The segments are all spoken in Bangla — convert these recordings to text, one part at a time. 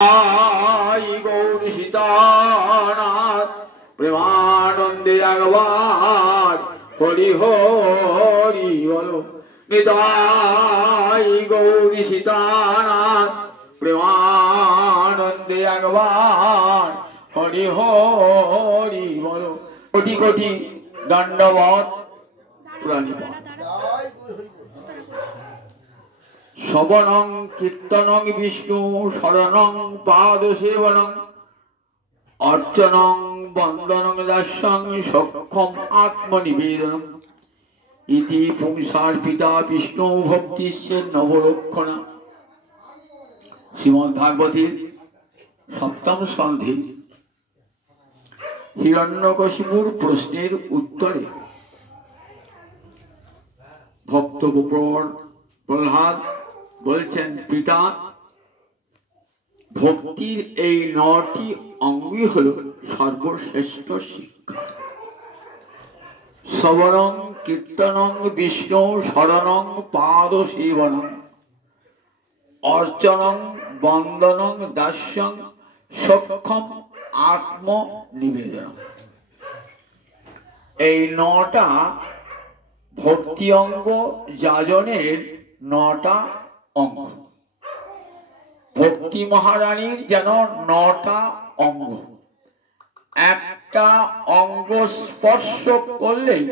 गौर सीतानाथ प्रेमानंदे भगवान हरि हरि बोलो निताई गौर सीतानाथ प्रेमानंदे भगवान हरि हरि बोलो कोटि कोटि दंडवत प्रणिपात श्रवणं कीर्तनं विष्णु शरणं पाद सेवनं अर्चनं वंदनं दास्यं सख्यं आत्मनिवेदनम् इति पुंसार्पिता विष्णु भक्तिस्य नवलक्षणा। श्रीमद्भागवतेर सप्तम स्कन्धे हिरण्यकशिपुर प्रश्नेर उत्तरे भक्त गोपड़ प्रहलाद বলছেন পিতা ভক্তির এই ৯টি অঙ্গই হলো সর্বশ্রেষ্ঠ শিক্ষা। শ্রবণং কীর্তনং বিষ্ণু শরণং পাদ সেবনং অর্চনং বন্দনং দাস্যং সখ্যম আত্ম নিবেদনম। এই ৯টা ভক্তি অঙ্গ যাজনের ৯টা অঙ্গ। ভক্তি মহারানীর যেন ৯টা অঙ্গ, একটা অঙ্গ স্পর্শ করলেই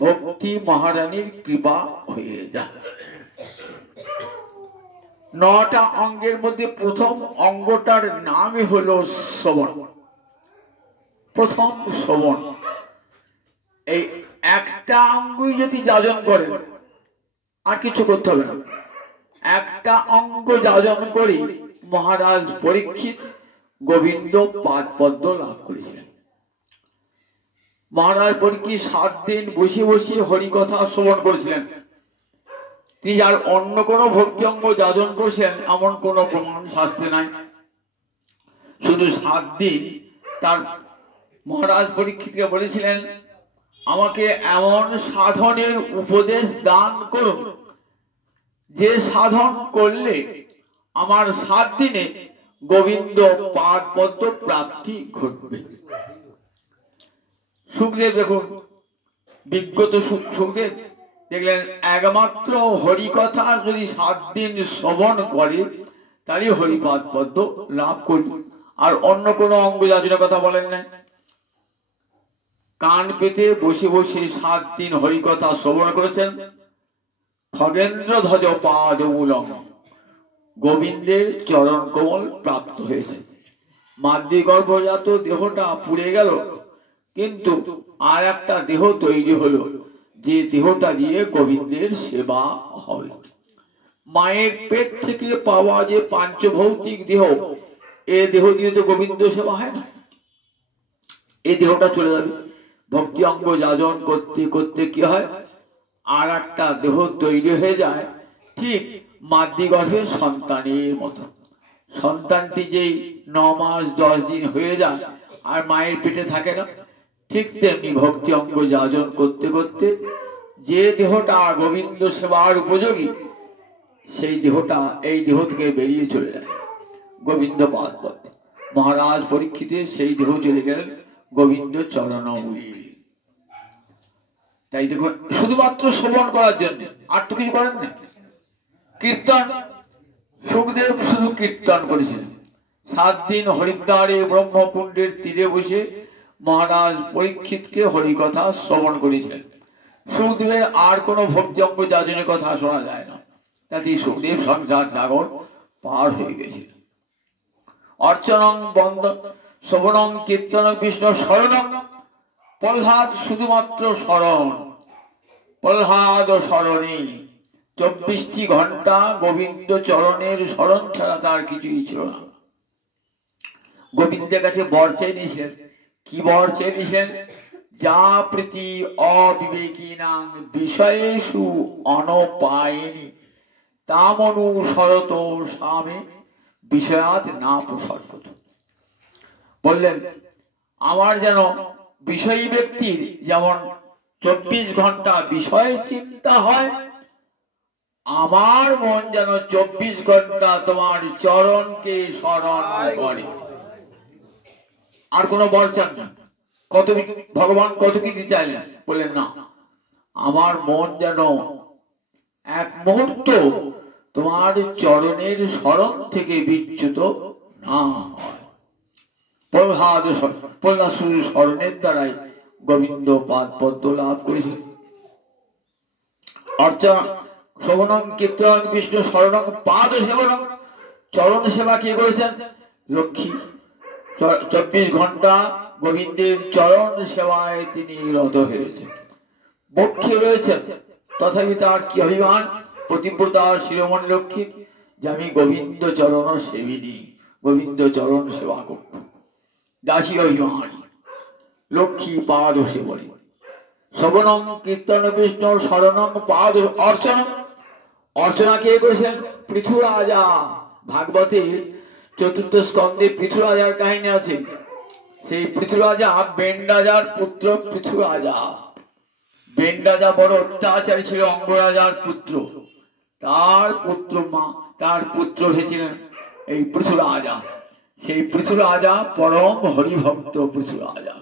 ভক্তি মহারানীর কৃপা হয়ে যায়। ৯টা অঙ্গের মধ্যে প্রথম অঙ্গটার নামই হলো শ্রবণ। প্রথম শ্রবণ, এই একটা অঙ্গই যদি যাজন করেন আর কিছু করতে হবে না। একটা অঙ্গ যাজন করে মহারাজ পরীক্ষিত গোবিন্দ পাদ পদ্ম লাভ করেছিলেন। মহারাজ পরীক্ষিত ৭ দিন বসে বসে হরিকথা শ্রবণ করেছিলেন। তিনি আর অন্য কোন ভক্তি অঙ্গ যাজন করেছেন এমন কোন প্রমাণ শাস্ত্রে নাই। শুধু ৭ দিন তার মহারাজ পরীক্ষিতকে বলেছিলেন, আমাকে এমন সাধনের উপদেশ দান করুন যে সাধন করলে আমার ৭ দিনে গোবিন্দ পাদ পদ্ম প্রাপ্তি ঘটবে। সুখদেব দেখুন, বিজ্ঞত সুখদেব দেখলেন একমাত্র হরিকথা যদি ৭ দিন শ্রবণ করে তারই হরিপাদ পদ্ম লাভ করবে, আর অন্য কোনো অঙ্গ যাজনের কথা বলেন নাই। কান পেতে বসে বসে ৭ দিন হরিকথা শ্রবণ করেছেন। খগেন্দ্র ধ্বজ পাদ মূলম, গোবিন্দের চরণ কমল প্রাপ্ত হয়েছে। মাতৃগর্ভজাত দেহটা পুড়ে গেল, কিন্তু আর একটা দেহ তৈরি হলো, যে দেহটা দিয়ে গোবিন্দের সেবা হবে। মায়ের পেট থেকে পাওয়া যে পাঞ্চভৌতিক দেহ, এ দেহ দিয়ে তো গোবিন্দ সেবা হয় না। এই দেহটা চলে যাবে। ভক্তি অঙ্গ যাজন করতে করতে কি হয়, আর একটা দেহ তৈরি হয়ে যায়, ঠিক মাতৃগর্ভের সন্তানের মতো। সন্তানটি যেই ৯ মাস ১০ দিন হয়ে যায় আর মায়ের পেটে থাকে না, ঠিক তেমনি ভক্তি অঙ্গ যাজন করতে করতে যে দেহটা গোবিন্দ সেবার উপযোগী, সেই দেহটা এই দেহ থেকে বেরিয়ে চলে যায় গোবিন্দ পাদ পদ্ম। মহারাজ পরীক্ষিতের সেই দেহ চলে গেলেন গোবিন্দ চরণমূলে। তাই দেখুন, শুধুমাত্র শ্রবণ করার জন্য, আর তো কিছু করেন না। কীর্তন, সুখদেব শুধু কীর্তন করেছিলেন। ৭ দিন হরিদ্বারে ব্রহ্মকুণ্ডের তীরে বসে মহারাজ পরীক্ষিতকে হরিকথা শ্রবণ করেছিলেন। সুখদেবের আর কোনো ভক্তি অঙ্গ যাজনের কথা শোনা যায় না। তাতে সুখদেব সংসার সাগর পার হয়ে গেছিল। অর্চনং বন্দন শ্রবণং কীর্তন বিষ্ণু শরণং। প্রহ্লাদ শুধুমাত্র শরণ, প্রহ্লাদ শরণে ২৪টি ঘন্টা গোবিন্দ চরণের শরণ ছাড়া তার কিছুই ছিল না। গোবিন্দের কাছে বর চেয়ে নিয়েছিলেন। কি বর চেয়ে নিয়েছিলেন? যা প্রীতি অবিবেকিনাং বিষয়েষু অনপায়িনী তামনুসরত স্বামী বিষয়াৎ না প্রসর্পত। বললেন, আমার যেন বিষয়ী ব্যক্তির যেমন ২৪ ঘন্টা বিষয় চিন্তা হয়, আমার মন যেন 24 ঘন্টা তোমার চরণকে স্মরণ করে। আর কোনো বর্ষা না। কত ভগবান কত কি দিতে চাইলেন? বললেন না, আমার মন যেন এক মুহূর্ত তোমার চরণের স্মরণ থেকে বিচ্যুত না হয়। প্রহ্লাদ স্মরণের দ্বারাই গোবিন্দ পাদ পদ্ম লাভ করেছেন। অর্চনা শ্রবণং কীর্তন বিষ্ণু স্মরণং পাদ সেবনং, চরণ সেবা কে করেছেন? লক্ষ্মী। 24 ঘন্টা গোবিন্দের চরণ সেবায় তিনি রত হয়েছেন, বক্ষে রয়েছেন। তথাপি তার কি অভিমান, পতিব্রতা শিরোমণি লক্ষ্মী, যে আমি গোবিন্দ চরণ সেবিনী, গোবিন্দ চরণ সেবা করব। দাসী অভিমানী, লক্ষ্মী পাদ সেবনী। শ্রবণং কীর্তন বিষ্ণু স্মরণং পাদ অর্চনা। অর্চনা কে করেছেন? পৃথু রাজা। ভাগবতে 4th স্কন্ধে পৃথু রাজার কাহিনী আছে। সেই পৃথু রাজা বেন রাজার পুত্র। পৃথু রাজা, বেন রাজা বড় অত্যাচারী ছিল, অঙ্গরাজার পুত্র। তার পুত্র হয়েছিলেন এই পৃথু রাজা। সেই পৃথু রাজা পরম হরিভক্ত। পৃথু রাজা,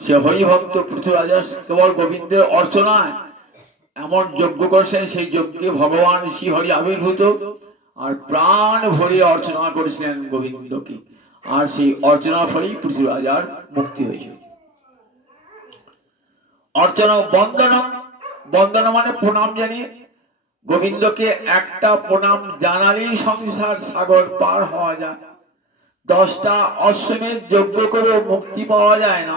সে হরিভক্ত পৃথু রাজা কেবল গোবিন্দের অর্চনায় এমন যজ্ঞ করেছেন, সেই যজ্ঞে ভগবান শ্রী হরি আবির্ভূত আর প্রাণ ভরে অর্চনা করেছিলেন গোবিন্দকে। আর সেই অর্চনা ফলেই পৃথু রাজার মুক্তি হয়েছিল। অর্চনা বন্দনম, বন্দন মানে প্রণাম জানিয়ে। গোবিন্দকে একটা প্রণাম জানালেই সংসার সাগর পার হওয়া যায়। 10টা অশ্বমেধ যজ্ঞ করেও মুক্তি পাওয়া যায় না,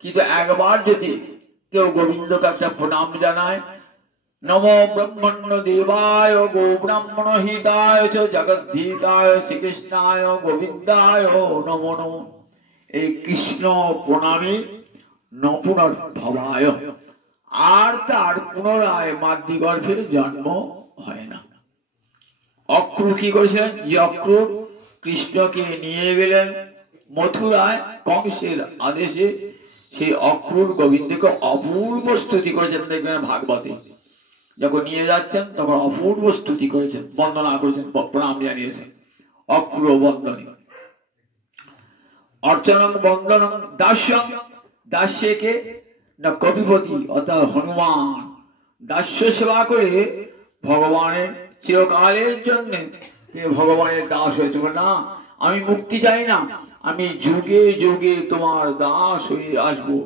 কিন্তু একবার যদি কেউ গোবিন্দকে একটা প্রণাম জানায়, নমো ব্রহ্মণ্য দেবায় গো ব্রাহ্মণ হিতায় চ জগদ্ধিতায় শ্রীকৃষ্ণায় গোবিন্দায় নমো নমো। এই কৃষ্ণ প্রণামী নপুনর্ভবায়, আর তার পুনরায় মাতৃগর্ভের জন্ম হয় না। অক্রূর কি করেছিলেন? যে অক্রূর কৃষ্ণকে নিয়ে গেলেন মথুরায় কংসের আদেশে, সেই অক্রূর গোবিন্দকে অপূর্ব স্তুতি করেছেন। দেখবেন ভাগবতে যখন নিয়ে যাচ্ছেন তখন অপূর্ব স্তুতি করেছেন, বন্দনা করেছেন, প্রণাম জানিয়েছেন। অক্রূর বন্দনী। অর্চনং বন্দনং দাস্যং, দাস্যকে না কপিপতি অর্থাৎ হনুমান দাস্য সেবা করে ভগবানের চিরকালের জন্য তিনি ভগবানের দাস হয়েছে। না, আমি মুক্তি চাই না, আমি যুগে যুগে তোমার দাস হয়ে আসবো,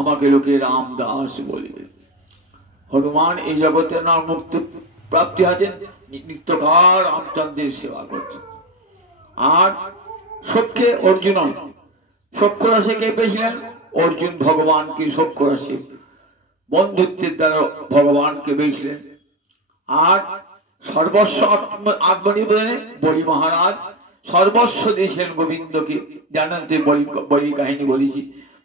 আমাকে লোকে রাম দাস বলবে। হনুমান এই জগতের নাম মুক্তি প্রাপ্তি আছেন, নিত্যকাল রামচন্দ্রের সেবা করছেন। আর সখ্যে অর্জুন, সখ্য রাশি কে পেয়েছিলেন? অর্জুন ভগবানকে সখ্য রাশি বন্ধুত্বের দ্বারা ভগবানকে পেয়েছিলেন। আর সর্বস্ব আত্মনিবেদনে বলি মহারাজ সর্বস্ব দিয়েছিলেন গোবিন্দকে। জানেন তো বলি কাহিনী বলেছি,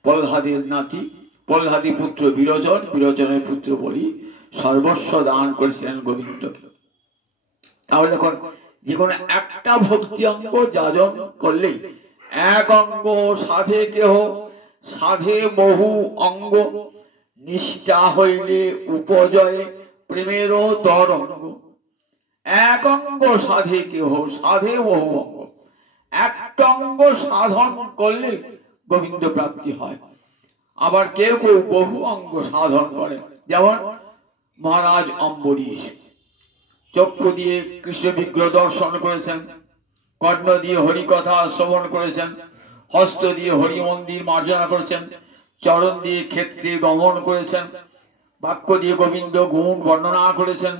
প্রহ্লাদের নাতি, প্রহ্লাদী পুত্র বিরোচন, বিরোচনের পুত্র বলি সর্বস্ব দান করেছিলেন গোবিন্দকে। তাহলে দেখুন, যে কোনো একটা ভক্তি অঙ্গ যাজন করলেই এক অঙ্গ সাধে কেহ, সাধে বহু অঙ্গ, নিষ্ঠা হইলে উপজয়ে প্রেমেরও তরঙ্গ। এক অঙ্গ সাধে কেহ, সাধে বহু অঙ্গ। একটা অঙ্গ সাধন করলে গোবিন্দ প্রাপ্তি হয়। আবার কেউ কেউ বহু অঙ্গ সাধন করে, যেমন মহারাজ অম্বরীশ চক্ষু দিয়ে কৃষ্ণ বিগ্রহ দর্শন করেছেন, কর্ণ দিয়ে হরিকথা শ্রবণ করেছেন, হস্ত দিয়ে হরি মন্দির মার্জনা করেছেন, চরণ দিয়ে ক্ষেত্রে গমন করেছেন, বাক্য দিয়ে গোবিন্দ গুণ বর্ণনা করেছেন।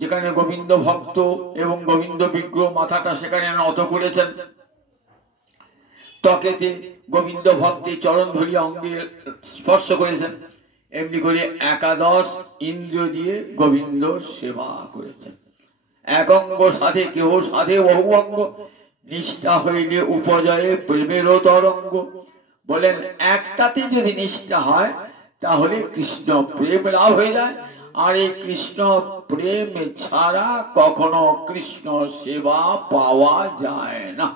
যেখানে গোবিন্দ ভক্ত এবং গোবিন্দ বিগ্রহ মাথাটা সেখানে নত করেছেন, ত্বকেতে গোবিন্দ ভক্তি চরণ ধরি অঙ্গে স্পর্শ করেছেন। এমনি করে 11 ইন্দ্রিয় দিয়ে গোবিন্দ সেবা করেছেন। এক অঙ্গ সাধে কেহ, সাধে বহু অঙ্গ, নিষ্ঠা হইলে উপজয়ে প্রেমেরও তরঙ্গ। বলেন একটাতে যদি নিষ্ঠা হয় তাহলে কৃষ্ণ প্রেম লাভ হয়ে যায়। আর এই কৃষ্ণ প্রেম ছাড়া কখনো কৃষ্ণ সেবা পাওয়া যায় না।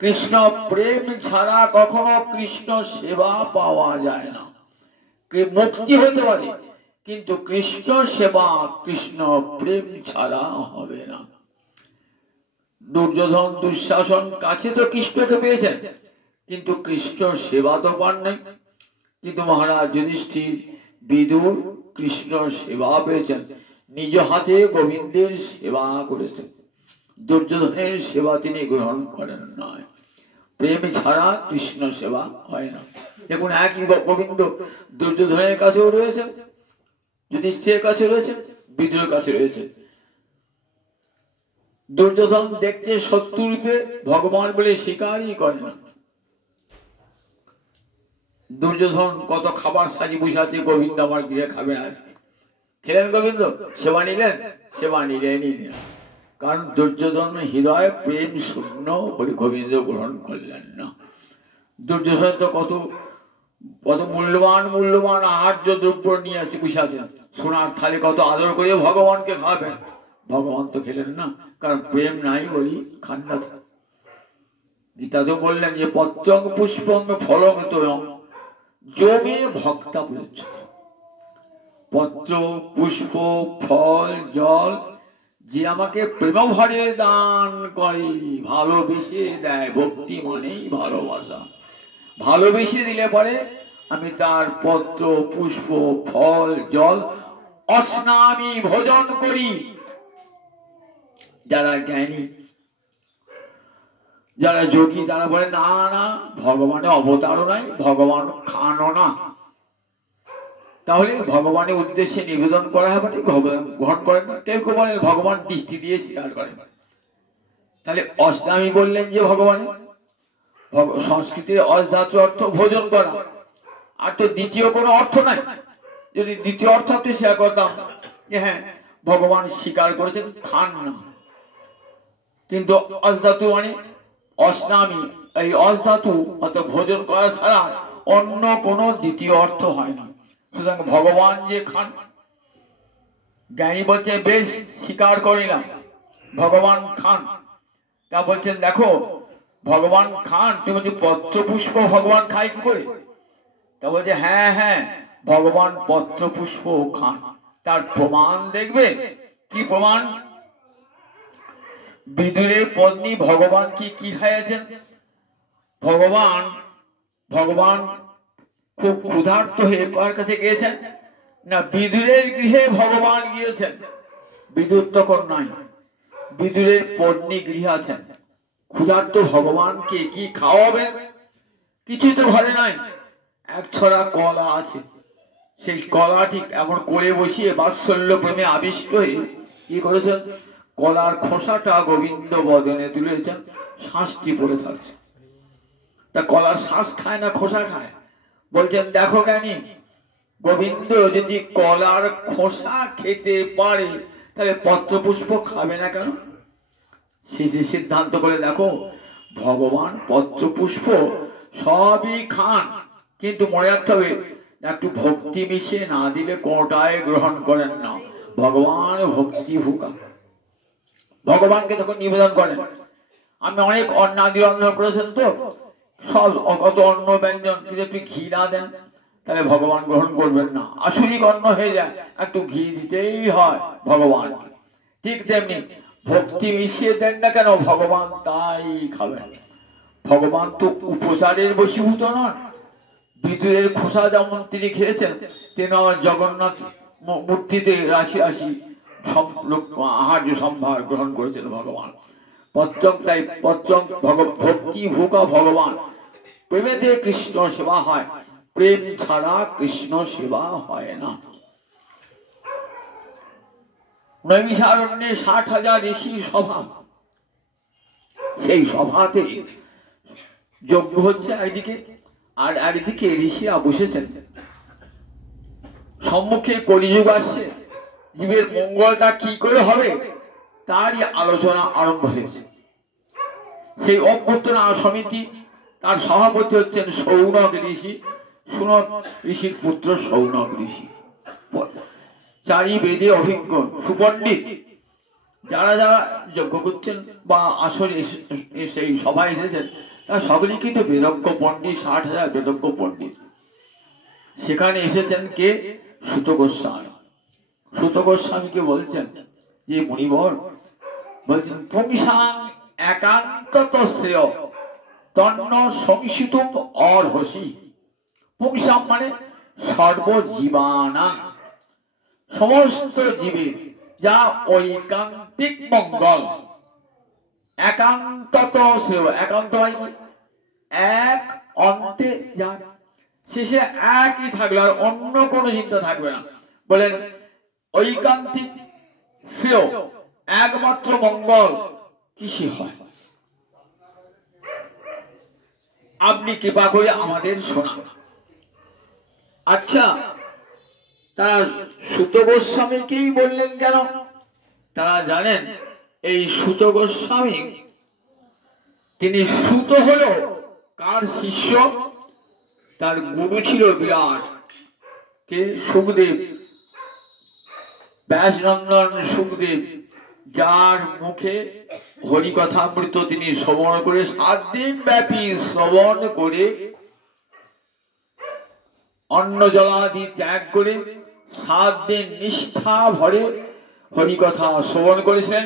কৃষ্ণ প্রেম ছাড়া কখনো কৃষ্ণ সেবা পাওয়া যায় না। মুক্তি হতে পারে কিন্তু কৃষ্ণ সেবা কৃষ্ণ প্রেম ছাড়া হবে না। দুর্যোধন দুঃশাসন কাছে তো কৃষ্ণকে পেয়েছেন, কিন্তু কৃষ্ণ সেবা তো পান নাই। কিন্তু মহারাজ যুধিষ্ঠির বিদুর কৃষ্ণ সেবা পেয়েছেন, নিজ হাতে গোবিন্দের সেবা করেছেন। দুর্যোধনের সেবা তিনি গ্রহণ করেন নয়। প্রেম ছাড়া কৃষ্ণ সেবা হয় না। দেখুন একই গোবিন্দ দুর্যোধনের কাছেও রয়েছেন, যুধিষ্ঠিরের কাছে রয়েছেন, বিদুরের কাছে রয়েছে। দুর্যোধন দেখছে শত্রুরূপে ভগবান বলে স্বীকারই করে না। দুর্যোধন কত খাবার সাজি বসে আছে, গোবিন্দ আমার গিয়ে খাবে আজকে। খেলেন গোবিন্দ, সেবা নিলেন, সেবা নিলেনই না। কারণ দুর্যোধন হৃদয় প্রেম শূন্য বলে গোবিন্দ গ্রহণ করলেন না। দুর্যোধন তো কত কত মূল্যবান মূল্যবান আহার্য দ্রব্য নিয়ে আসছে, বসে আছেন সোনার থালে, কত আদর করে ভগবানকে খাবেন, ভগবান তো খেলেন না, কারণ প্রেম নাই বলি খান না। গীতা তো বললেন যে পত্রং পুষ্পং ফলং তোয়ং যোগে ভক্তা প্রয়োজ্য। পত্র পুষ্প ফল জল যে আমাকে প্রেম ভরে দান করে, ভালোবেসে দেয়, ভক্তি মানেই ভালোবাসা। ভালোবেসে দিলে পরে আমি তার পত্র পুষ্প ফল জল অস্নামি ভোজন করি। যারা জ্ঞানী যারা যোগী তারা বলে না না, ভগবানের অবতারও নাই, ভগবান খানও না, তাহলে ভগবানের উদ্দেশ্যে নিবেদন করা হবে, ভগবান গ্রহণ করেন না। কেউ কেউ বলেন ভগবান দৃষ্টি দিয়ে স্বীকার করেন। তাহলে অস্নামি বললেন যে ভগবানের সংস্কৃতির অধাতু অর্থ ভোজন করা, আর তো দ্বিতীয় কোনো অর্থ নাই। যদি দ্বিতীয় অর্থ আপনি শেয়ার করতাম যে হ্যাঁ ভগবান স্বীকার করেছেন, খান না, কিন্তু অধাতু মানে অস্নামি, এই অধাতু অর্থাৎ ভোজন করা ছাড়া অন্য কোনো দ্বিতীয় অর্থ হয় না। সুতরাং ভগবান যে খান, জ্ঞানী বলছে বেশ স্বীকার করিলাম ভগবান খান। তা বলছেন দেখো ভগবান খান, তুমি বলছো পত্র পুষ্প ভগবান খায় কি করে? তা বলছে হ্যাঁ হ্যাঁ ভগবান পত্র পুষ্প খান। তার প্রমাণ দেখবে। কি প্রমাণ? বিদুরের পত্নী ভগবান কি খাইয়েছেন? ভগবান ভগবান খুব ক্ষুধার্ত হয়ে কার কাছে গিয়েছেন না, বিদুরের গৃহে ভগবান গিয়েছেন। বিদুর তখন নাই, বিদুরের পত্নী গৃহে আছেন। ক্ষুধার্ত ভগবানকে কি খাওয়াবেন? কিছুই তো ঘরে নাই, এক ছড়া কলা আছে। সেই কলাটি এমন করে বসিয়ে বাৎসল্য প্রেমে আবিষ্ট হয়ে কি করেছেন, কলার খোসাটা গোবিন্দ বদনে তুলেছেন, শ্বাসটি পড়ে থাকছে। তা কলার শ্বাস খায় না খোসা খায়? বলছেন দেখো জ্ঞানী, গোবিন্দ যদি কলার খোসা খেতে পারে তাহলে পত্র পুষ্প খাবে না কেন? শেষে সিদ্ধান্ত করে দেখো ভগবান পত্র পুষ্প সবই খান, কিন্তু মনে রাখতে হবে একটু ভক্তি মিশিয়ে না দিলে কোনটাই গ্রহণ করেন না। ভগবান ভক্তি ভুকা। ভগবানকে যখন নিবেদন করেন, আমি অনেক অন্নাদি রন্ধন করেছেন তো সব কত অন্ন ব্যঞ্জন, যদি একটু ঘি না দেন তাহলে ভগবান গ্রহণ করবেন না। আসরিক অন্ন হয়ে যায়, একটু ঘি দিতেই হয় ভগবানকে। ঠিক তেমনি ভক্তি মিশিয়ে দেন না কেন, ভগবান তাই খাবেন। ভগবান তো উপচারের বশীভূত নন। বিদুরের খোসা যেমন তিনি খেয়েছেন, তিনি আমার জগন্নাথ মূর্তিতে রাশি রাশি আহার্য সম্ভার গ্রহণ করেছেন ভগবান। পত্রং তাই পত্রং ভক্তি ভুকা ভগবান। প্রেমেতে কৃষ্ণ সেবা হয়, প্রেম ছাড়া কৃষ্ণ সেবা হয় না। নৈমিষারণ্যে 60,000 ঋষির সভা, সেই সভাতে যজ্ঞ হচ্ছে একদিকে, আর একদিকে ঋষিরা বসেছেন। সম্মুখে কলিযুগ আসছে, জীবের মঙ্গলটা কি করে হবে তারই আলোচনা আরম্ভ হয়েছে। সেই অভ্যর্থনা সমিতি, তার সভাপতি হচ্ছেন সৌনক ঋষি। সুনক ঋষির পুত্র সৌনক ঋষি, চারি বেদে অভিজ্ঞ সুপণ্ডিত। যারা যারা যজ্ঞ করছেন বা আসরে সেই সভায় এসেছেন তারা সকলেই কিন্তু বেদজ্ঞ পণ্ডিত, 60,000 বেদজ্ঞ পণ্ডিত। সেখানে এসেছেন কে? সুত গোস্বামী। সুত গোস্বামীকে বলছেন যে মুনিবর, বলছেন পুংসাং একান্তত শ্রেয় তন্ন সংসিতুম অর্হসি। পুংসাম মানে সর্বজীবানাং, সমস্ত জীবের যা ঐকান্তিক মঙ্গল। একান্তত শ্রেয়, একান্ত মানে এক অন্তে যা, শেষে একই থাকলো, আর অন্য কোনো চিন্তা থাকবে না। বলেন ঐকান্তিক শ্রেয়, একমাত্র মঙ্গল কিসে হয়? আপনি কৃপা করে আমাদের শোনান। আচ্ছা, তারা সুত গোস্বামীকেই বললেন কেন? তারা জানেন এই সুত গোস্বামী, তিনি সুত হলো কার শিষ্য? তার গুরু ছিল বিরাট, কে? সুখদেব, ব্যাসনন্দন সুখদেব, যার মুখে হরিকথামৃত তিনি শ্রবণ করে 7 দিন ব্যাপী শ্রবণ করে অন্ন জলাদি ত্যাগ করে 7 দিন নিষ্ঠা ভরে হরিকথা শ্রবণ করেছিলেন।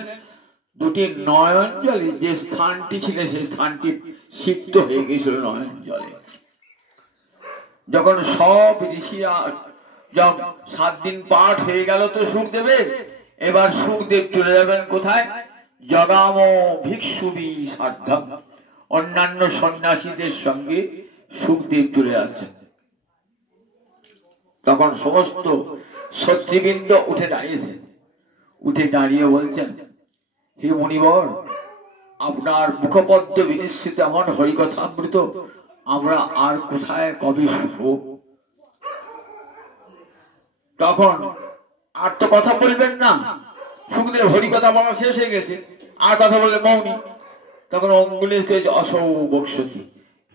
2টি নয়ন জলে যে স্থানটি ছিল সেই স্থানটি সিক্ত হয়ে গেছিল নয়ন জলে। যখন সব ঋষিরা 7 দিন পাঠ হয়ে গেল তো সুখদেবের, এবার সুখদেব চলে যাবেন কোথায়? জগাম ভিক্ষুবি সার্ধম, অন্যান্য সন্ন্যাসীদের সঙ্গে সুখদেব চলে যাচ্ছেন। তখন সমস্ত সত্যবৃন্দ উঠে দাঁড়িয়েছেন, উঠে দাঁড়িয়ে বলছেন, হে মুনিবর, আপনার মুখপদ্ম বিনিশ্চিত এমন হরিকথামৃত আমরা আর কোথায় কবে শুনব? তখন আর তো কথা বলবেন না, সুখদেব হরিকথা বলা শেষ হয়ে গেছে, আর কথা বললে মৌনী। তখন অঙ্গুলি অসৌ বক্সতি,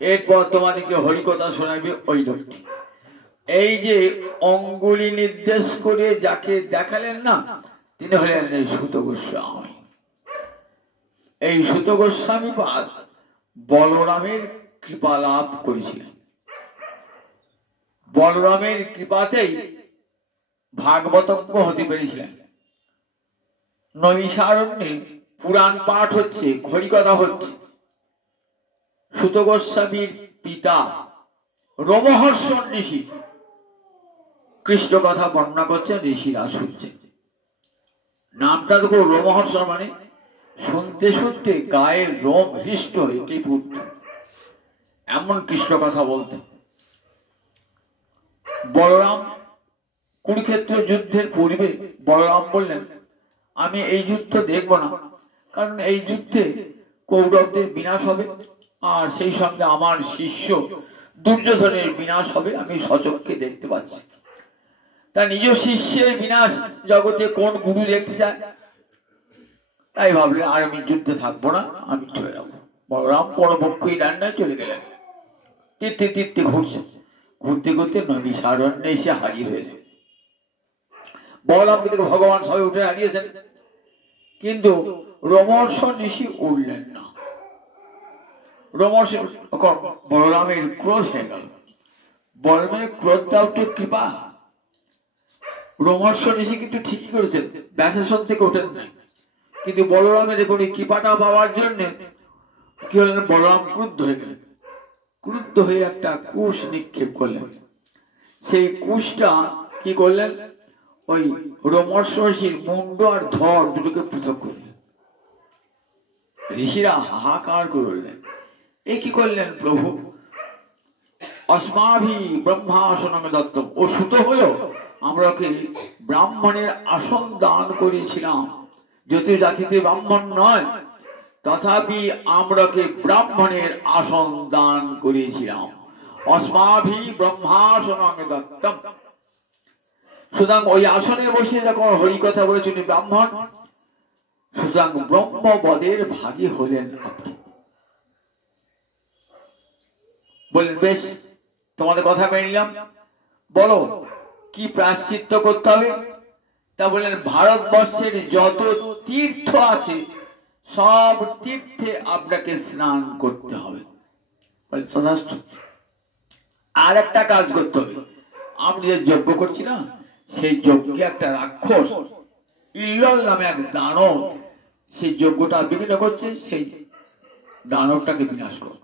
এরপর তোমাদেরকে হরিকথা শোনাবে ওই লোকটি। এই যে অঙ্গুলি নির্দেশ করে যাকে দেখালেন না, তিনি হলেন সুত গোস্বামী। এই সুত গোস্বামী বলরামের কৃপা লাভ করেছিলেন। বলরামের কৃপাতেই ভাগবতজ্ঞ হতে পেরেছিলেন। নৈমিষারণ্যে পুরাণ পাঠ হচ্ছে, হরিকথা হচ্ছে। সুত গোস্বামীর পিতা রোমহর্ষণ ঋষি কৃষ্ণ কথা বর্ণনা করছেন, ঋষিরা শুনছেন। নামটা তো রোমহর্ষণ মানে শুনতে শুনতে গায়ের রোম হৃষ্ট হয়ে কেঁপে উঠত, এমন কৃষ্ণ কথা বলতেন। বলরাম কুরুক্ষেত্র যুদ্ধের পূর্বে বলরাম বললেন, আমি এই যুদ্ধ দেখব না, কারণ এই যুদ্ধে কৌরবদের বিনাশ হবে, আর সেই সঙ্গে আমার শিষ্য দুর্যোধনের বিনাশ হবে, আমি সচক্ষে দেখতে পাচ্ছি। তা নিজ শিষ্যের বিনাশ জগতে কোন গুরু দেখতে চায়? তাই ভাবলেন আর আমি যুদ্ধে থাকবো না, আমি চলে যাবো। বলরাম পরপক্ষই রান্নায় চলে গেলেন। তীর্থে তীর্থে ঘুরছে, ঘুরতে ঘুরতে নৈমিষারণ্যে এসে হাজির হয়েছে। বলরামকে দেখে ভগবান সবাই উঠে দাঁড়িয়েছেন, কিন্তু রোমহর্ষণ ঋষি উঠলেন না। রোমহর্ষণ বলরামের ক্রোধ হয়ে গেল। বলরামের ক্রোধটা উঠে কৃপা। রোমহর্ষণ ঋষি কিন্তু ঠিকই করেছেন, ব্যাসাসন থেকে ওঠেন নাই, কিন্তু বলরামে দেখুন এই কৃপাটা পাওয়ার জন্য কি হলেন? বলরাম ক্রুদ্ধ হয়ে গেলেন। ক্রুদ্ধ হয়ে একটা কুশ নিক্ষেপ করলেন। সেই কুশটা কি করলেন? ওই রোমহর্ষ ঋষির মুন্ড আর ধর দুটোকে পৃথক করলেন। ঋষিরা হাহাকার করলেন, এ কি করলেন প্রভু? অস্মাভি ব্রহ্মাসনং দত্তম, ও সুত হলো আমরা ওকে ব্রাহ্মণের আসন দান করেছিলাম। যদিও জাতিতে ব্রাহ্মণ নয়, তথাপি আমরাকে ব্রাহ্মণের আসন দান করেছিলাম। অস্মাভি ব্রহ্মাসনং দত্তম, সুতরাং ওই আসনে বসে যখন হরিকথা বলেছেন ব্রাহ্মণ, সুতরাং ব্রহ্মবদের ভাগী হলেন আপনি। বলেন বেশ, তোমাদের কথা মেনে নিলাম, বলো কি প্রায়শ্চিত্ত করতে হবে? তা বললেন ভারতবর্ষের যত তীর্থ আছে সব তীর্থে আপনাকে স্নান করতে হবে। আর একটা কাজ করতে হবে, আমি যে যজ্ঞ করছি না, সেই যজ্ঞে একটা রাক্ষস ইল্লল নামে এক দানব সেই যজ্ঞটা বিঘ্ন করছে, সেই দানবটাকে বিনাশ করো।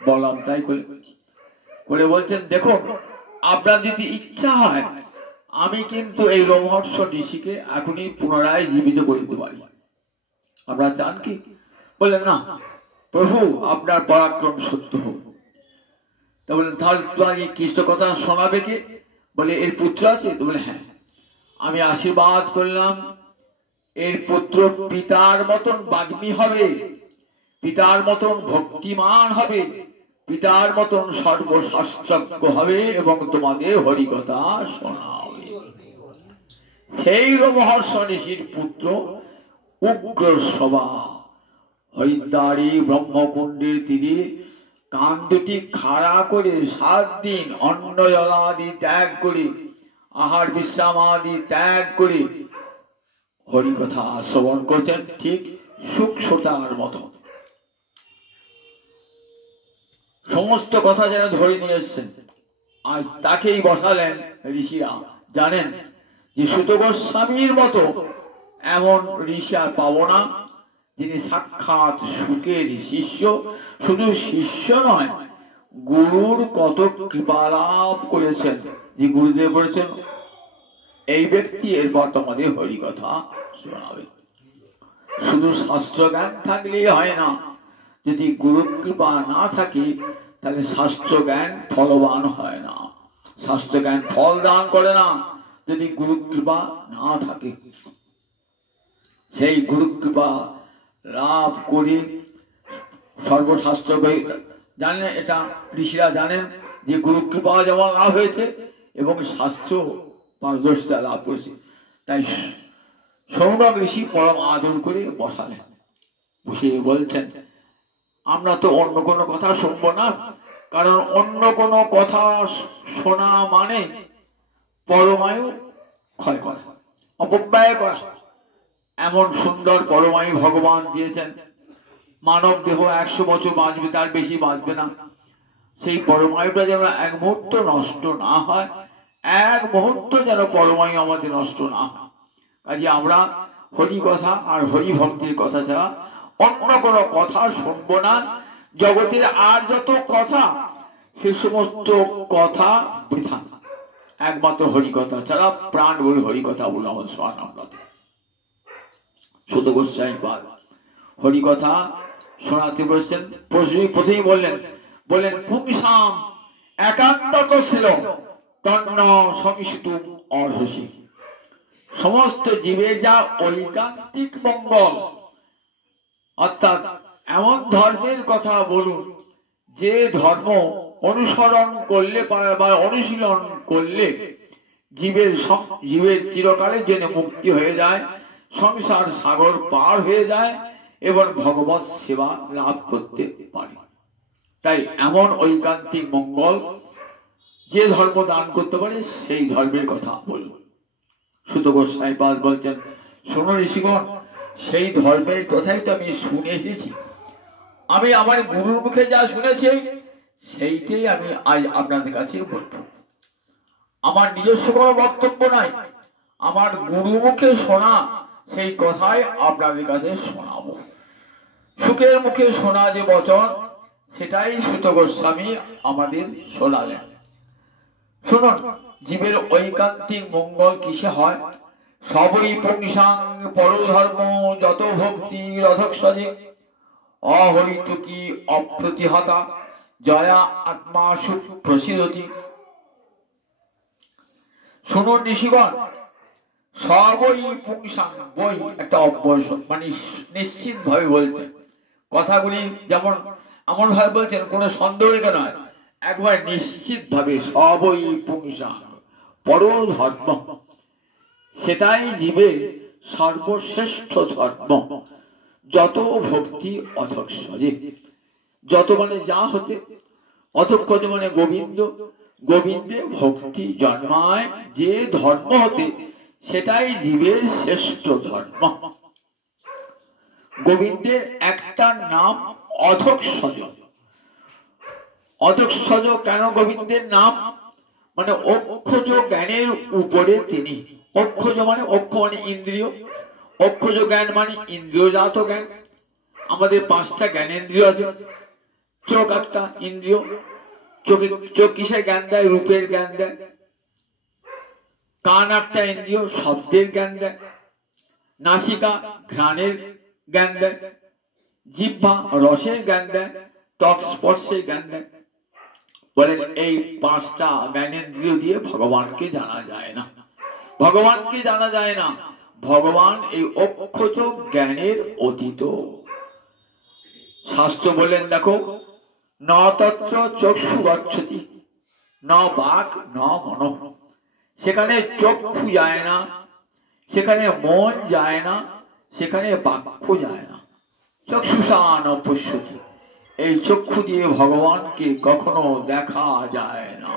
বলরাম তাই করে বলছেন, দেখো আপনার যদি ইচ্ছা হয় আমি কিন্তু এই রোমহর্ষ ঋষিকে এখনই পুনরায় জীবিত করে দিতে পারি, আপনারা চান কি? বললেন, না প্রভু আপনার পরাক্রম সত্য হোক। তো বললেন, তাহলে তোমার এই কৃষ্ণ কথা শোনাবে কে? বলে, এর পুত্র আছে? তো বলে, হ্যাঁ। আমি আশীর্বাদ করলাম এর পুত্র পিতার মতন বাগ্মী হবে, পিতার মতন ভক্তিমান হবে, পিতার মতন সর্বশাস্ত্রজ্ঞ হবে এবং তোমাদের হরিকথা শোনাবে। সেই রোমহর্ষ ঋষির পুত্র উগ্র সভা হরিদ্বারে ব্রহ্মকুণ্ডের তীরে কান দুটি খাড়া করে 7 দিন অন্ন জলাদি ত্যাগ করে, আহার বিশ্রাম আদি ত্যাগ করে হরিকথা শ্রবণ করছেন, ঠিক সুখসোতার মতো সমস্ত কথা যেন ধরে নিয়ে এসছেন। আজ তাকেই বসালেন ঋষিরা। জানেন যে সুত গোস্বামীর মতো এমন ঋষি আর পাবো না, যিনি সাক্ষাৎ সুখের শিষ্য, শুধু শিষ্য নয় গুরুর কত কৃপালাভ করেছেন, যে গুরুদেব বলেছেন এই ব্যক্তি এরপর তোমাদের হরিকথা শোনাবে। শুধু শাস্ত্র জ্ঞান থাকলেই হয় না, যদি গুরু কৃপা না থাকে তাহলে শাস্ত্র জ্ঞান ফলবান হয় না, শাস্ত্র জ্ঞান ফল দান করে না যদি গুরু কৃপা না থাকে। সেই গুরু কৃপা লাভ করে সর্বশাস্ত্র জানেন, এটা ঋষিরা জানেন যে গুরু কৃপা যেমন লাভ হয়েছে এবং শাস্ত্র পারদর্শিতা লাভ করেছে। তাই সৌনক ঋষি পরম আদর করে বসালেন, বসে বলছেন, আমরা তো অন্য কোনো কথা শুনবো না, কারণ অন্য কোনো কথা শোনা মানে পরমায়ু ক্ষয় করা, অপব্যয় করা। এমন সুন্দর পরমায়ু ভগবান দিয়েছেন, মানব দেহ 100 বছর বাঁচবে, তার বেশি বাঁচবে না। সেই পরমায়ুটা যেন এক মুহূর্ত নষ্ট না হয়, এক মুহূর্ত যেন পরমায়ু আমাদের নষ্ট না হয়। কাজে আমরা হরি কথা আর হরি ভক্তির কথা ছাড়া অন্য কোনো কথা শুনবো না। জগতের আর যত কথা সে সমস্ত কথা বৃথা, একমাত্র হরি কথা ছাড়া প্রাণ বলে হরি কথা বলে আমাদের শোনান। আমরা সুত গোস্বামী পাদ হরি কথা শোনাতে বলেছেন। প্রথমেই বললেন পুংসাম একান্তত ছিল তন্ন সমিষ্টুম অর্হসি। সমস্ত জীবের যা ঐকান্তিক মঙ্গল, অর্থাৎ এমন ধর্মের কথা বলুন যে ধর্ম অনুসরণ করলে বা অনুশীলন করলে জীবের চিরকালের জন্য মুক্তি হয়ে যায়, সংসার সাগর পার হয়ে যায় এবং ভগবত সেবা লাভ করতে পারে। তাই এমন ঐকান্তিক মঙ্গল যে ধর্ম দান করতে পারে সেই ধর্মের কথা বলুন। সুত গোস্বামী পাদ বলছেন, শোনো ঋষিগণ, সেই ধর্মের কথাই তো আমি শুনে এসেছি। আমি আমার গুরুর মুখে যা শুনেছি সেইটাই আমি আজ আপনাদের কাছে বলবো। আমার নিজস্ব কোনো বক্তব্য নাই, আমার গুরু মুখে শোনা সেই কথাই আপনাদের কাছে শোনাবো। সুখের মুখে শোনা যে বচন, সেটাই সুত গোস্বামী আমাদের শোনালেন। শুনুন, জীবের ঐকান্তিক মঙ্গল কিসে হয়? সবই পুংসাং পরধর্ম যত ভক্তি রথক্ষজে অহৈতুকী অপ্রতিহতা জয়া আত্মা সুপ্রসিদ্ধতি। শুনুন ঋষিগণ, সবই পুংসাং, বই একটা অভ্যাস, মানে নিশ্চিত ভাবে বলছেন কথাগুলি, যেমন এমন ভাবে বলছেন কোনো সন্দেহ কেন, একবার নিশ্চিত ভাবে সবই পুংসাং পরধর্ম, সেটাই জীবের সর্বশ্রেষ্ঠ ধর্ম। যত ভক্তি অধক্ষজে, যত মানে যা হতে, অধক্ষজ মানে গোবিন্দ, গোবিন্দে ভক্তি জন্মায় যে ধর্ম হতে, সেটাই জীবের শ্রেষ্ঠ ধর্ম। গোবিন্দের একটা নাম অধক্ষজ। অধক্ষজ কেন গোবিন্দের নাম? মানে অক্ষজ জ্ঞানের উপরে তিনি। অক্ষজ মানে অক্ষ মানে ইন্দ্রিয়, অক্ষজ জ্ঞান মানে ইন্দ্রিয়জাত জ্ঞান। আমাদের 5টা জ্ঞানেন্দ্রিয় আছে। চোখ একটা ইন্দ্রিয়, চোখ কিসের জ্ঞান দেয়? রূপের জ্ঞান দেয়। কান একটা ইন্দ্রিয়, শব্দের জ্ঞান দেয়। নাসিকা ঘ্রাণের জ্ঞান দেয়। জিহ্বা রসের জ্ঞান দেয়। ত্বক স্পর্শের জ্ঞান দেয়। বলেন এই 5টা জ্ঞানেন্দ্রিয় দিয়ে ভগবানকে জানা যায় না, ভগবানকে জানা যায় না। ভগবান এই অক্ষজ জ্ঞানের অতীত। শাস্ত্র বলেন দেখো, ন তত্র চক্ষু গচ্ছতি ন বাক ন মনঃ। সেখানে চক্ষু যায় না, সেখানে মন যায় না, সেখানে বাক্য যায় না। চক্ষুষা ন পশ্যতি, এই চক্ষু দিয়ে ভগবানকে কখনো দেখা যায় না।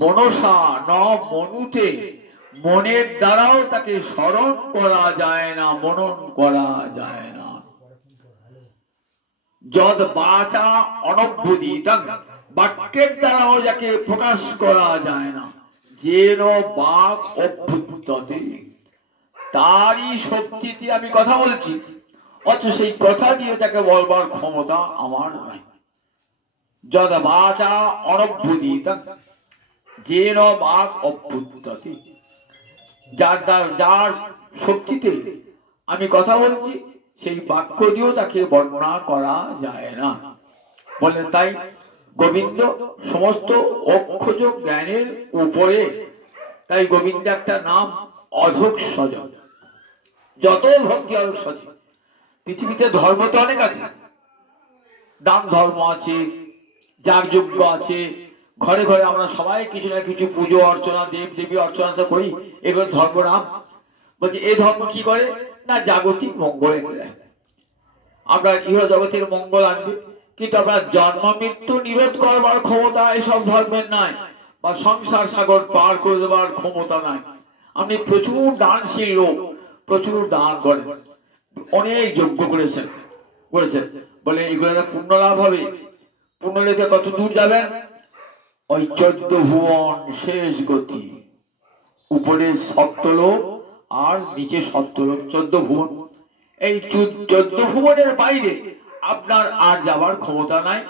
মনসা ন মনুতে, মনের দ্বারাও তাকে স্মরণ করা যায় না, মনন করা যায় না। যদ বাচা অনভ্যুদিতং, বাক্যের দ্বারাও যাকে প্রকাশ করা যায় না। যেন বাক অভ্যুদতে, তারই শক্তিতে আমি কথা বলছি, অথচ সেই কথা দিয়ে তাকে বলবার ক্ষমতা আমার নাই। যদ বাচা অনভ্যুদিতং যেন বাক অভ্যুদতে, যার শক্তিতে আমি কথা বলছি সেই বাক্য দিয়েও তাকে বর্ণনা করা যায় না। বলেন তাই গোবিন্দ সমস্ত অক্ষজ জ্ঞানের উপরে। তাই গোবিন্দ একটা নাম অধোক্ষজ। যত ভক্তি অধোক্ষজ। পৃথিবীতে ধর্ম তো অনেক আছে, দান ধর্ম আছে, যাগযজ্ঞ আছে, ঘরে ঘরে আমরা সবাই কিছু না কিছু পুজো অর্চনা, দেব দেবী অর্চনা তো করি, এগুলো ধর্ম নাম। বলছে এই ধর্ম কি করে না জাগতিক মঙ্গল এনে দেয়, আপনার ইহ জগতের মঙ্গল আনবে। কিন্তু আপনার জন্ম মৃত্যু নিরোধ করবার ক্ষমতা এসব ধর্মের নাই, বা সংসার সাগর পার করে দেবার ক্ষমতা নাই। আপনি প্রচুর দানশীল লোক, প্রচুর দান করেন, অনেক যজ্ঞ করেছেন, বলে এগুলো পুণ্য লাভ হবে। পুণ্য লেখে কত দূর যাবেন? ওই 14 ভুবন শেষ গতি, উপরে সপ্তলোক আর নিচে সপ্তলোক, 14 ভুবন। এই 14 ভুবনের বাইরে আপনার আর যাবার ক্ষমতা নাই।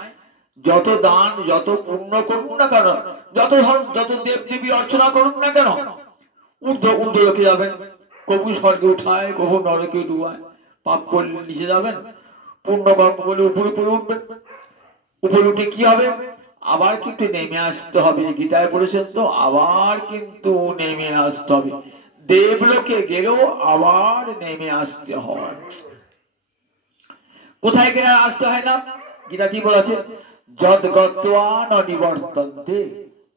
যত দান যত পুণ্য করুন না কেন, যত দেব দেবী অর্চনা করুন না কেন, ঊর্ধ্ব লোকে যাবেন। কবু স্বর্গে উঠায়, কবু নরকে ডুবায়। পাপ করলে নিচে যাবেন, পুণ্য কর্ম করলে উপরে উপরে উঠবেন। উপরে উঠে কি হবে? আবার কিন্তু নেমে আসতে হবে। গীতায় পড়েছেন তো, আবার কিন্তু নেমে আসতে হবে। দেবলোকে গেলেও আবার নেমে আসতে হয়। কোথায় গেলে আসতে হয় না? গীতা কি বলেছে? যদ গত্বা ন নিবর্তন্তে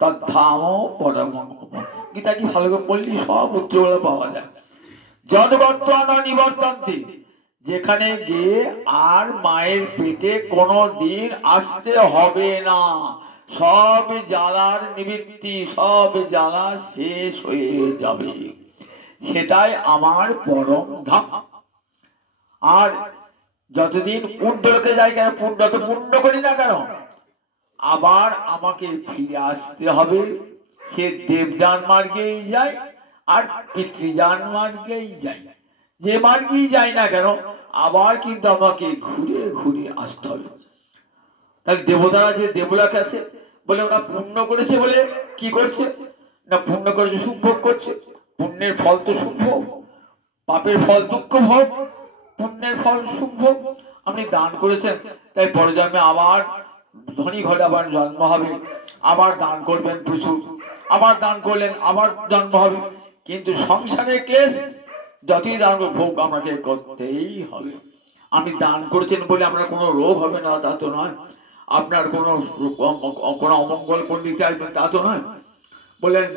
তদ্ধাম পরমং। গীতাটি ভালো করে পড়লে সব উত্তরগুলো পাওয়া যায়। যদ গত্বা ন নিবর্তন্তে, যেখানে গিয়ে আর মায়ের পেটে কোনো দিন আসতে হবে না। সব জ্বালার নিবৃত্তি, সব জ্বালা শেষ হয়ে যাবে। সেটাই আমার পরম ধাম। আর যতদিন ঊর্ধ্বলোকে যাই কেন, যত পুণ্য করি না কেন, আবার আমাকে ফিরে আসতে হবে। সে দেবযান মার্গেই যায় আর পিতৃযান মার্গেই যায়, যে মার্গেই যাই না কেন আবার কিন্তু আমাকে ঘুরে ঘুরে আসতে হবে। তাহলে দেবতারা যে দেবলোকে আছে, বলে ওরা পুণ্য করেছে বলে কি করছে না, পুণ্য করেছে সুখ ভোগ করছে। পুণ্যের ফল তো সুখ ভোগ, পাপের ফল দুঃখ ভোগ, পুণ্যের ফল সুখ ভোগ। আপনি দান করেছেন, তাই পরের জন্মে আবার ধনী ঘরে আবার জন্ম হবে, আবার দান করবেন প্রচুর, আবার দান করলেন আবার জন্ম হবে। কিন্তু সংসারে ক্লেশ, যতই দান ভোগ আমাকে করতেই হবে। আপনি দান করেছেন বলে আপনার কোনো রোগ হবে না তা তো নয়, আপনার কোনো অমঙ্গল করতে চাইবেন তা তো নয়। বলেন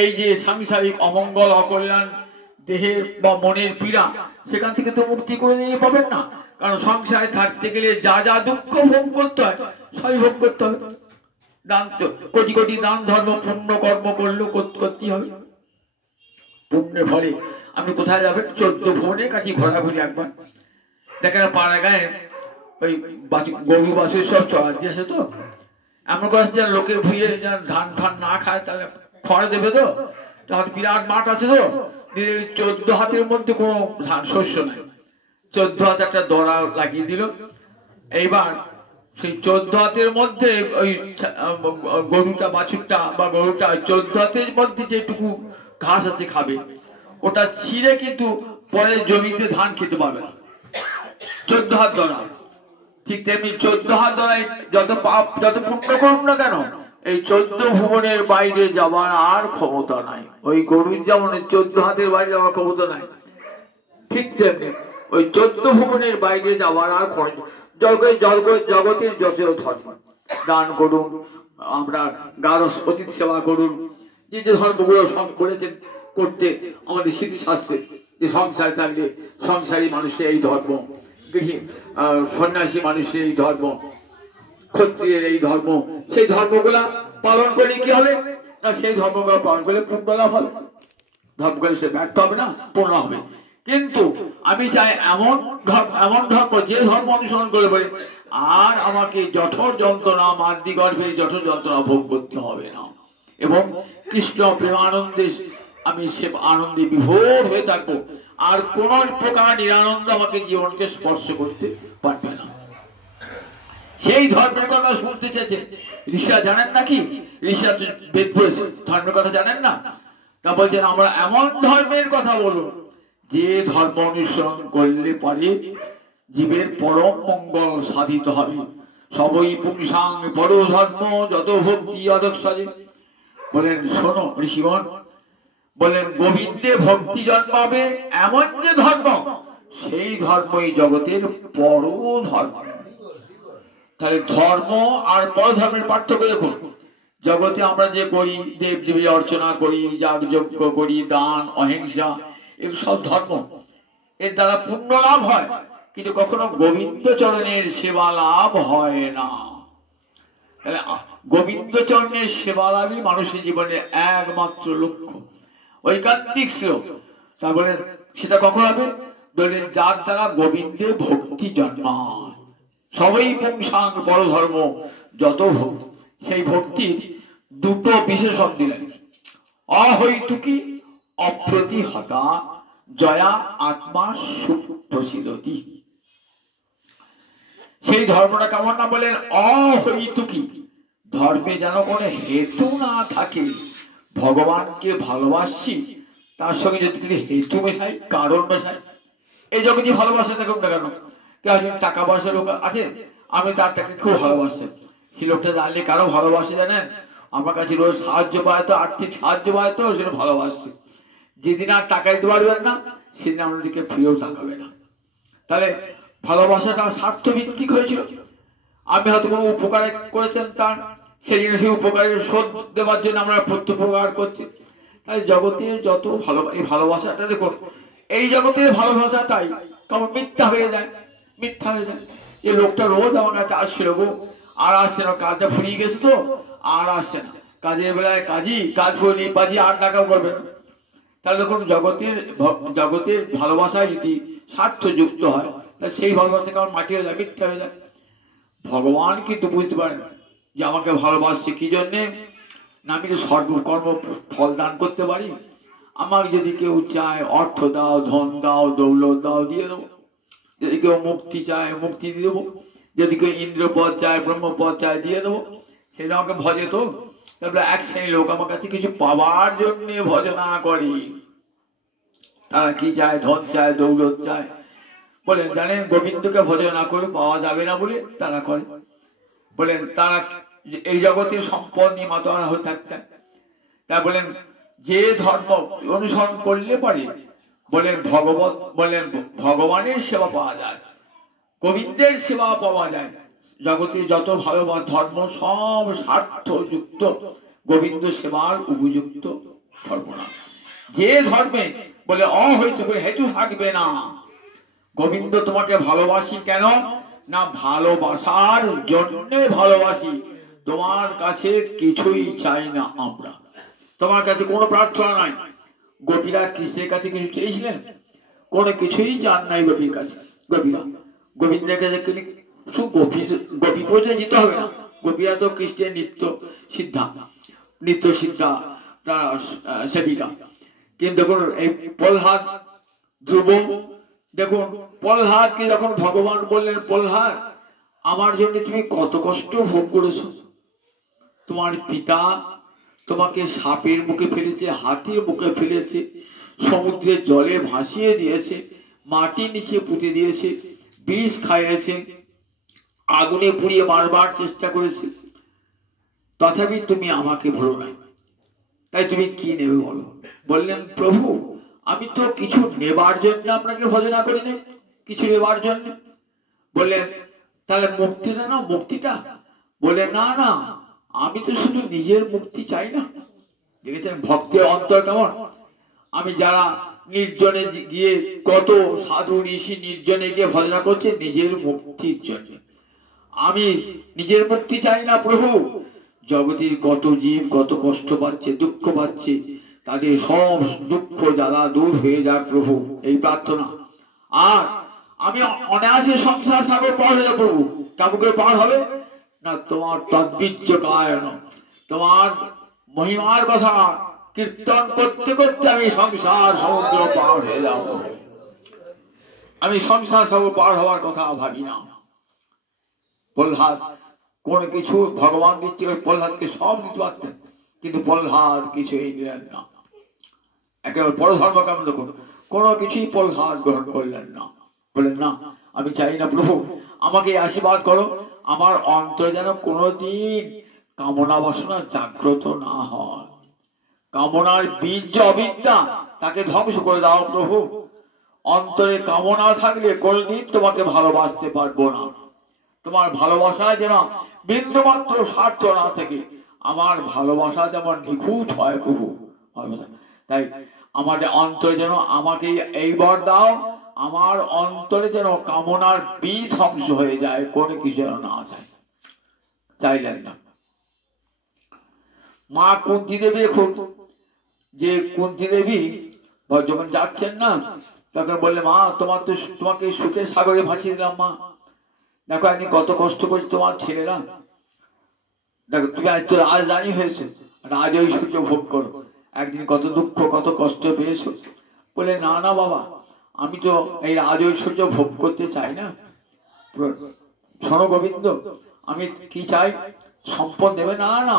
এই যে সাংসারিক অমঙ্গল অকল্যাণ দেহের বা মনের পীড়া, সেখান থেকে তো মুক্তি করে নিয়ে পাবেন না। কারণ সংসারে থাকতে গেলে যা যা দুঃখ ভোগ করতে হয় সবই ভোগ করতে হবে। দান তো কোটি কোটি দান ধর্ম পুণ্য কর্ম করলেও করতে হবে। পুণ্যের ফলে আপনি কোথায় যাবেন? 14 ভুবনের কাছে ঘোরাঘুরি একবার দেখেন। পাড়া গায়ে ওই গরু বাছুর সব চড়াতে আসে, তো এমন করে যেন লোকের ভুঁয়ে যেন ধান ফান না খায়, তাহলে খড় দেবে তো, তাহলে বিরাট মাঠ আছে তো, 14 হাতের মধ্যে কোনো ধান শস্য নাই, 14 হাত একটা দড়া লাগিয়ে দিল। এইবার সেই 14 হাতের মধ্যে ওই গরুটা বাছুরটা বা গরুটা 14 হাতের মধ্যে যেটুকু ঘাস আছে খাবে, ওটা ছিঁড়ে কিন্তু পরে জমিতে ধান খেতে পারবে না। 14 হাত দড়া, ঠিক তেমনি 14 হাত দড়ায় যত পাপ যত পুণ্য করুন না কেন, এই 14 ভুবনের বাইরে যাওয়ার আর ক্ষমতা নাই। ওই গরুর যেমন 14 হাতের বাইরে যাওয়ার ক্ষমতা নাই, ঠিক তেমনি ওই 14 ভুবনের বাইরে যাওয়ার আর জগতের যত ধর্ম, দান করুন, আমরা গারস অতিথি সেবা করুন, যে যে ধর্মগুলো বলেছেন করতে আমাদের স্মৃতিশাস্ত্রে, যে সংসার থাকলে সংসারী মানুষের এই ধর্ম, সন্ন্যাসী মানুষের এই ধর্ম, ক্ষত্রিয়ের এই ধর্ম, সেই ধর্মগুলা পালন করলে কি হবে না, সেই ধর্মগুলো পালন করলে পূর্ণ লাভ হবে। ধর্ম করে সে ব্যর্থ হবে না, পূর্ণ হবে। কিন্তু আমি চাই এমন ধর্ম, যে ধর্ম অনুসরণ করে পারে আর আমাকে জঠর যন্ত্রণা, মাতৃ গর্ভের জঠর যন্ত্রণা ভোগ করতে হবে না, এবং কৃষ্ণ প্রেমানন্দে আমি সে আনন্দে বিভোর হয়ে থাকবো, আর কোন প্রকার নিরানন্দ আমাকে জীবনকে স্পর্শ করতে পারবে না। সেই ধর্মের কথা শুনতে চাইছে ঋষিরা, জানেন নাকি? ঋষিরা বেদ পড়েছে, ধর্মের কথা জানেন না? তা বলছেন আমরা এমন ধর্মের কথা বলবো যে ধর্ম অনুসরণ করলে পরে জীবের পরম মঙ্গল সাধিত হবে। সবই পুংসাং পর ধর্ম যত ভক্তি অদক্ষরে। বলেন শোনো ঋষিগণ, বলেন গোবিন্দে ভক্তি জন্মাবে এমন যে ধর্ম, সেই ধর্মই জগতের পর ধর্ম। তাহলে ধর্ম আর পর ধর্মের পার্থক্য দেখুন। জগতে আমরা যে করি, দেব দেবী অর্চনা করি, যাগযজ্ঞ করি, দান, অহিংসা, এগুলো সব ধর্ম, এর দ্বারা পুণ্য লাভ হয়, কিন্তু কখনো গোবিন্দ চরণের সেবা লাভ হয় না। গোবিন্দ চরণের সেবা লাভই মানুষের জীবনের একমাত্র লক্ষ্য, ঐকান্তিক শ্লোক। তা বলেন সেটা কখন হবে? বলেন যার দ্বারা গোবিন্দে ভক্তি জন্মায়। সবই পুংসাং পর ধর্ম যত ভক্তি। সেই ভক্তির দুটো বিশেষণ দিলেন, অহৈতুকী অপ্রতিহতা জয়া আত্মা সুপ্রসিদ্ধতি। সেই ধর্মটা কেমন না বলেন অহৈতুকী, ধর্মে যেন কোনো হেতু না থাকে। ভগবানকে ভালোবাসছি, তার সঙ্গে যদি হেতু মেশাই, কারণ মেশাই, এই জগতে ভালোবাসা দেখুন না কেন, কেউ টাকা পয়সা লোক আছে, আমি তার টাকা খুব ভালোবাসি, সেই লোকটা জানলে কারো ভালোবাসে জানেন, আমার কাছে রোজ সাহায্য পায় তো, আর্থিক সাহায্য পায় তো, সেটা ভালোবাসছে। যেদিন আর টাকা দিতে পারবেন না, সেদিন আমাদের দিকে ফিরেও তাকাবে না। তাহলে ভালোবাসাটা স্বার্থ ভিত্তিক হয়েছিল। আপনি হয়তো কোনো উপকার করেছেন তার, সেই জন্য সেই উপকারের শোধ দেওয়ার জন্য আমরা প্রত্যুপকার করছি। তাই জগতের যত এই ভালোবাসাটা দেখুন, এই জগতের ভালোবাসাটাই কেমন মিথ্যা হয়ে যায়, মিথ্যা হয়ে যায়। এই লোকটা রোজ আমার কাছে আসছিল গো, আর আসছে না, কাজটা ফুরিয়ে গেছে তো আর আসছে না, কাজের বেলায় কাজ করিনি, বাজি আর টাকা করবে না। তাহলে দেখুন জগতের ভালোবাসায় যদি স্বার্থ যুক্ত হয়, তাহলে সেই ভালোবাসা কেমন মাটি হয়ে যায়, মিথ্যা হয়ে যায়। ভগবান কিন্তু বুঝতে পারেন যে আমাকে ভালোবাসছে কি জন্যে না, আমি তো সর্বকর্ম ফল দান করতে পারি। আমাকে যদি কেউ চায় অর্থ দাও, ধন দাও, দৌলত দাও, দিয়ে দেবো। যদি কেউ মুক্তি চায় মুক্তি দিয়ে দেবো, যদি কেউ ইন্দ্রপদ চায়, ব্রহ্মপদ চায়, দিয়ে দেবো। সেটা আমাকে ভজে তো। তারপরে এক শ্রেণীর লোক আমার কাছে কিছু পাওয়ার জন্য ভজনা করে। তারা কি চায়? ধন চায়, দৌলত চায়। বলেন জানেন গোবিন্দকে ভজনা করে পাওয়া যাবে না বলে তারা করে। বলেন তারা এই জগতের সম্পদ নিয়ে মাতোয়ারা হয়ে থাকছে। তা বলেন যে ধর্ম অনুসরণ করলে পারে, বলেন ভগবানের সেবা পাওয়া যায়, গোবিন্দের সেবা পাওয়া যায়। জগতে যত ভালো ধর্ম সব স্বার্থ যুক্ত, গোবিন্দ সেবার উপযুক্ত ধর্ম না। যে ধর্মে বলে অহৈতুক হেতু থাকবে না। গোবিন্দ তোমাকে ভালোবাসি কেন না, ভালোবাসার জন্য ভালোবাসি, তোমার কাছে কিছুই চাই না আমরা, তোমার কাছে কোনো প্রার্থনা নাই। গোপীরা কৃষ্ণের কাছে কিছু চেয়েছিলেন? কোনো কিছুই চান নাই গোপীর কাছে। গোপীরা গোবিন্দের কাছে শুধু গোপী পর্যায়ে যেতে হবে না, গোপীরা তো কৃষ্ণের নিত্য সিদ্ধা সেবিকা। কিন্তু দেখুন এই প্রহ্লাদ ধ্রুব, দেখুন প্রহ্লাদকে যখন ভগবান বললেন, প্রহ্লাদ আমার জন্য তুমি কত কষ্ট ভোগ করেছো, তোমার পিতা তোমাকে সাপের মুখে ফেলেছে, হাতির মুখে ফেলেছে, সমুদ্রের জলে ভাসিয়ে দিয়েছে, মাটির নিচে পুঁতে দিয়েছে, বিষ খাইয়েছে, আগুনে পুড়িয়ে মারবার চেষ্টা করেছে, তথাপি তুমি আমাকে ভুলো না, তাই তুমি কি নেবে বলো। বললেন, প্রভু আমি তো কিছু নেবার জন্য আপনাকে ভজনা করিনি, কিছু নেবার জন্য। বললেন, তাহলে মুক্তিটা না, মুক্তিটা। বলে, না না, আমি তো শুধু নিজের মুক্তি চাই না। দেখেছেন ভক্তের অন্তর কেমন। আমি যারা নির্জনে গিয়ে, কত সাধু ঋষি নির্জনে গিয়ে ভজনা করছে নিজের মুক্তির জন্য। আমি নিজের মুক্তি চাই না প্রভু, জগতের কত জীব কত কষ্ট পাচ্ছে, দুঃখ পাচ্ছে, তাদের সব দুঃখ জ্বালা দূর হয়ে যাক প্রভু, এই প্রার্থনা। আর আমি অনায়াসে সংসার সাগর পার হয়ে যাব প্রভু। কেমন করে পার হবে না, তোমার তদ্বীর্য কায়ন, তোমার মহিমার কথা কীর্তন করতে করতে আমি সংসার সমুদ্র পার হয়ে যাব। আমি সংসার সাগর পার হওয়ার কথা ভাবি না। প্রহ্লাদ কোন কিছু ভগবান দিচ্ছে, প্রহ্লাদকে সব দিতে পারতেন, কিন্তু প্রহ্লাদ কিছুই দিলেন না। একেবারে পরধর্ম কামনা করুন, কোনো কিছুই প্রহ্লাদ গ্রহণ করলেন না। বললেন, না আমি চাই না প্রভু, আমাকে আশীর্বাদ করো, আমার অন্তরে যেন কোনোদিন কামনা বাসনা জাগ্রত না হয়। কামনার বীজ অবিদ্যা, তাকে ধ্বংস করে দাও প্রভু। অন্তরে কামনা থাকলে কোনদিন তোমাকে ভালোবাসতে পারবো না। তোমার ভালোবাসায় যেন বিন্দু মাত্র স্বার্থ না থেকে আমার ভালোবাসা যেমন নিখুঁত হয় প্রভু। তাই আমাদের অন্তরে যেন আমাকে এইবার দাও, আমার অন্তরে যেন কামনার বীজ ধ্বংস হয়ে যায়, কোনো কিছু যেন না চাই। চাইলেন না। মা কুন্তী দেবী, এখন যে কুন্তী দেবী যখন যাচ্ছেন না, তখন বললে, মা তোমাকে সুখের সাগরে ভাসিয়ে দিলাম। মা দেখো আমি কত কষ্ট করছি, তোমার ছেলেরা দেখো, তুমি আজ তো রাজরানী হয়েছে, রাজ ঐশ্বর্য ভোগ করো, একদিন কত দুঃখ কত কষ্ট পেয়েছো। বলে, না না বাবা, আমি তো এই রাজ ঐশ্বর্য ভোগ করতে চাই না। শোনো গোবিন্দ, আমি কি চাই, সম্পদ দেবে। না না,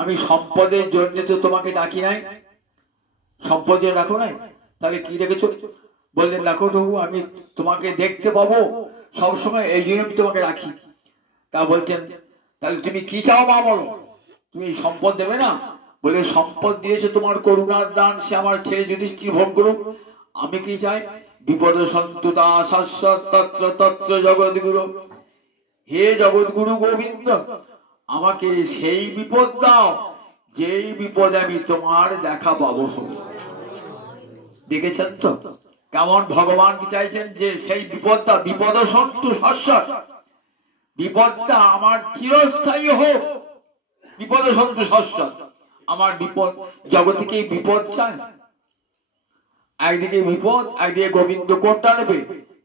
আমি সম্পদের জন্য তো তোমাকে ডাকি নাই, সম্পদ রাখো নাই, তাহলে কি রেখেছো। বললেন, দেখো প্রভু, আমি তোমাকে দেখতে পাবো সবসময়, এই জন্য আমি তোমাকে রাখি। তা বলছেন, তাহলে তুমি কি চাও মা বলো, তুমি সম্পদ দেবে না। বলে, সম্পদ দিয়েছে তোমার করুণার দান, সে আমার ছেলে যুধিষ্ঠির ভোগ করুক। আমি কি চাই, বিপদ সন্তুতা শাশ্বত তত্র তত্র জগৎগুরু। হে জগৎগুরু গোবিন্দ, আমাকে সেই বিপদ দাও যেই বিপদে আমি তোমার দেখা পাবো। দেখেছেন তো কেমন ভগবান কি চাইছেন, যে সেই বিপদটা, বিপদ সন্তু শাশ্বত, বিপদটা আমার চিরস্থায়ী হোক। বিপদ সন্তু শাশ্বত, আমার বিপদ, জগতে বিপদ চায়, একদিকে বিপদ, একদিকে গোবিন্দ, কোনটা নেবে।